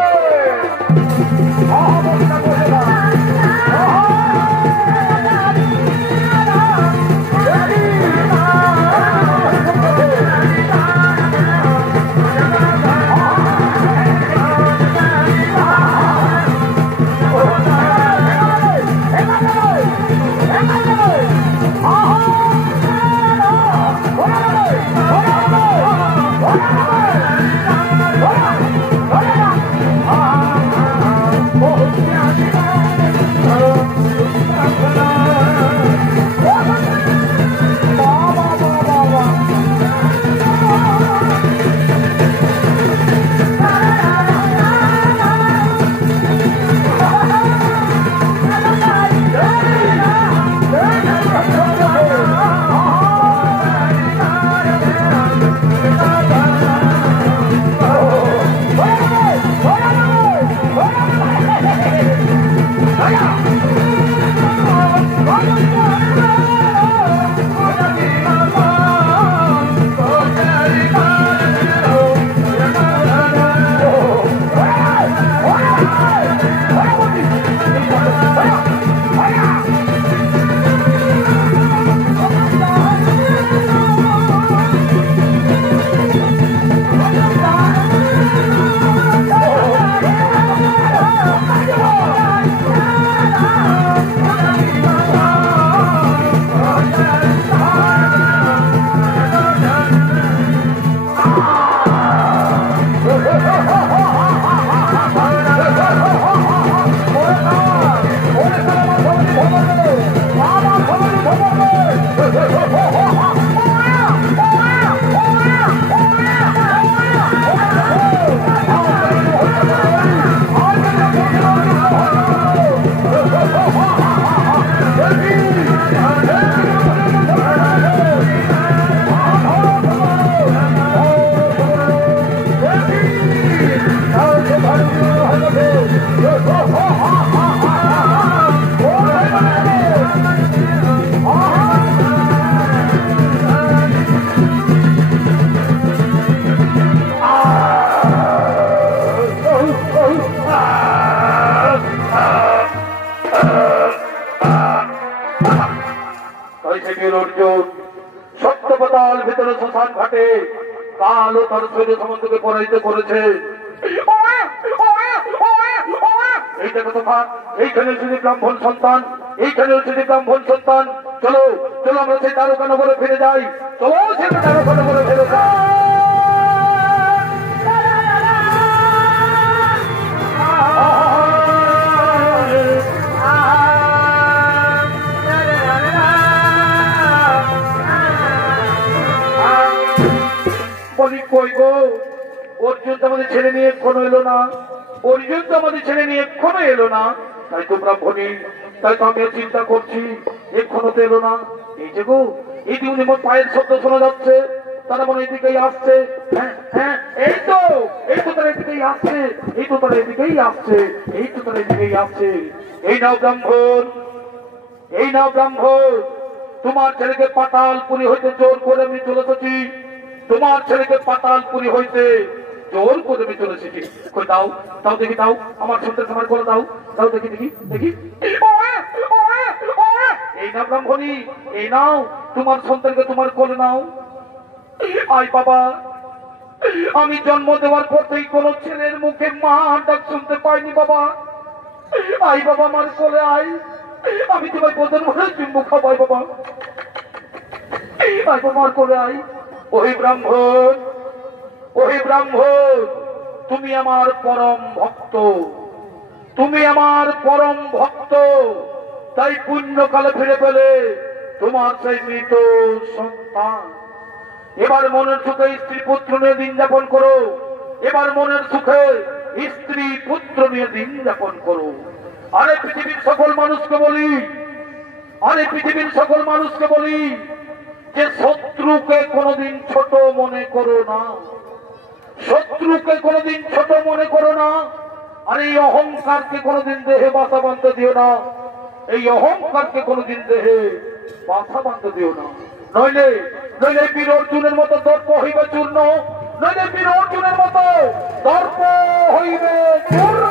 তার ছেলে সম্বন্ধকে পরাজিত করেছে। এই দেখো তোমরা, এইখানে শুধু ব্রাহ্মণ সন্তান, এইখানে শুধু ব্রাহ্মণ সন্তান। চলো চলো আমরা সেই দ্বারকা নগরে ফিরে যাই, চলো সেই দ্বারকা নগরে ফিরে যাই। বলি কই গো, অর্জুন তো আমাদের ছেলে নিয়ে এখনো এলো না, অর্জুন তো আমাদের ছেলে নিয়ে এখনো এলো না। তাই তো ব্রাহ্মণী, তাই তো আমি চিন্তা করছি এখনো তো এলো না। এই যে গো, এই দিকে মোট পায়ের শব্দ শোনা যাচ্ছে, তারা মনে এদিকেই আসছে। হ্যাঁ হ্যাঁ, এই তো তারা এদিকেই আসছে, এই তো তারা এদিকেই আসছে, এই তো তারা এদিকেই আসছে। এই নাও ব্রাহ্মণ, এই নাও ব্রাহ্মণ, তোমার ছেলেকে পাতালপুরি হইতে জোর করে আমি চলে এসেছি, তোমার ছেলেকে পাতালপুরি হইতে জোর করে আমি চলে এসেছি। কই দাও দাও দেখি, দাও আমার সন্তান তোমার করে দাও, দাও দেখি দেখি দেখি। এই নাও ব্রাহ্মণী, এই নাও তোমার সন্তানকে তোমার কোলে নাও। আই বাবা, আমি জন্ম দেওয়ার পর থেকে কোন ছেলের মুখে মা ডাক শুনতে পাইনি বাবা। আই বাবা আমার কোলে আই, আমি তোমার বদন মনে চুম্বু খাবাই বাবা। আই বাবা আমার কোলে আই। ওই ব্রাহ্মণ, ওই ব্রাহ্মণ, তুমি আমার পরম ভক্ত, তুমি আমার পরম ভক্ত। তাই পুণ্যকালে ফিরে পেলে তোমার সেই মৃত সন্তান। এবার মনের সুখে স্ত্রী পুত্র নিয়ে দিন যাপন করো, এবার মনের সুখে স্ত্রী পুত্র নিয়ে দিন যাপন করো। আরে পৃথিবীর সকল মানুষকে বলি, আরে পৃথিবীর সকল মানুষকে বলি যে শত্রুকে কোনোদিন ছোট মনে করো না, শত্রুকে কোনোদিন ছোট মনে করো না। আর এই অহংকারকে কোনোদিন দেহে বাসা বাঁধতে দিও না, এই অহংকারকে কোনোদিন দেহে বাসা বাঁধতে দিও না। নইলে নইলে বীর অর্জুনের মতো দর্প হইবে চূর্ণ, নইলে বীর অর্জুনের মতো দর্প হইবে চূর্ণ।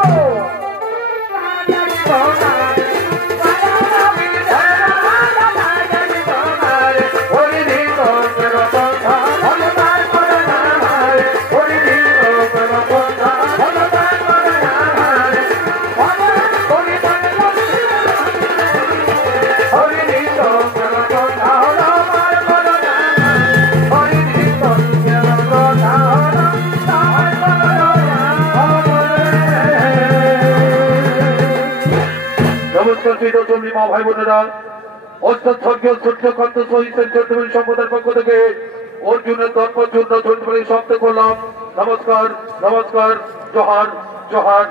মা ভাই বোনেরা, স্বর্গীয় সূর্যকান্ত সহিতের চৌধুরী সম্প্রদায়ের পক্ষ থেকে অর্জুনের দর্প যুদ্ধ চলবে সমাপ্ত করলাম। নমস্কার, নমস্কার, জোহার, জোহার।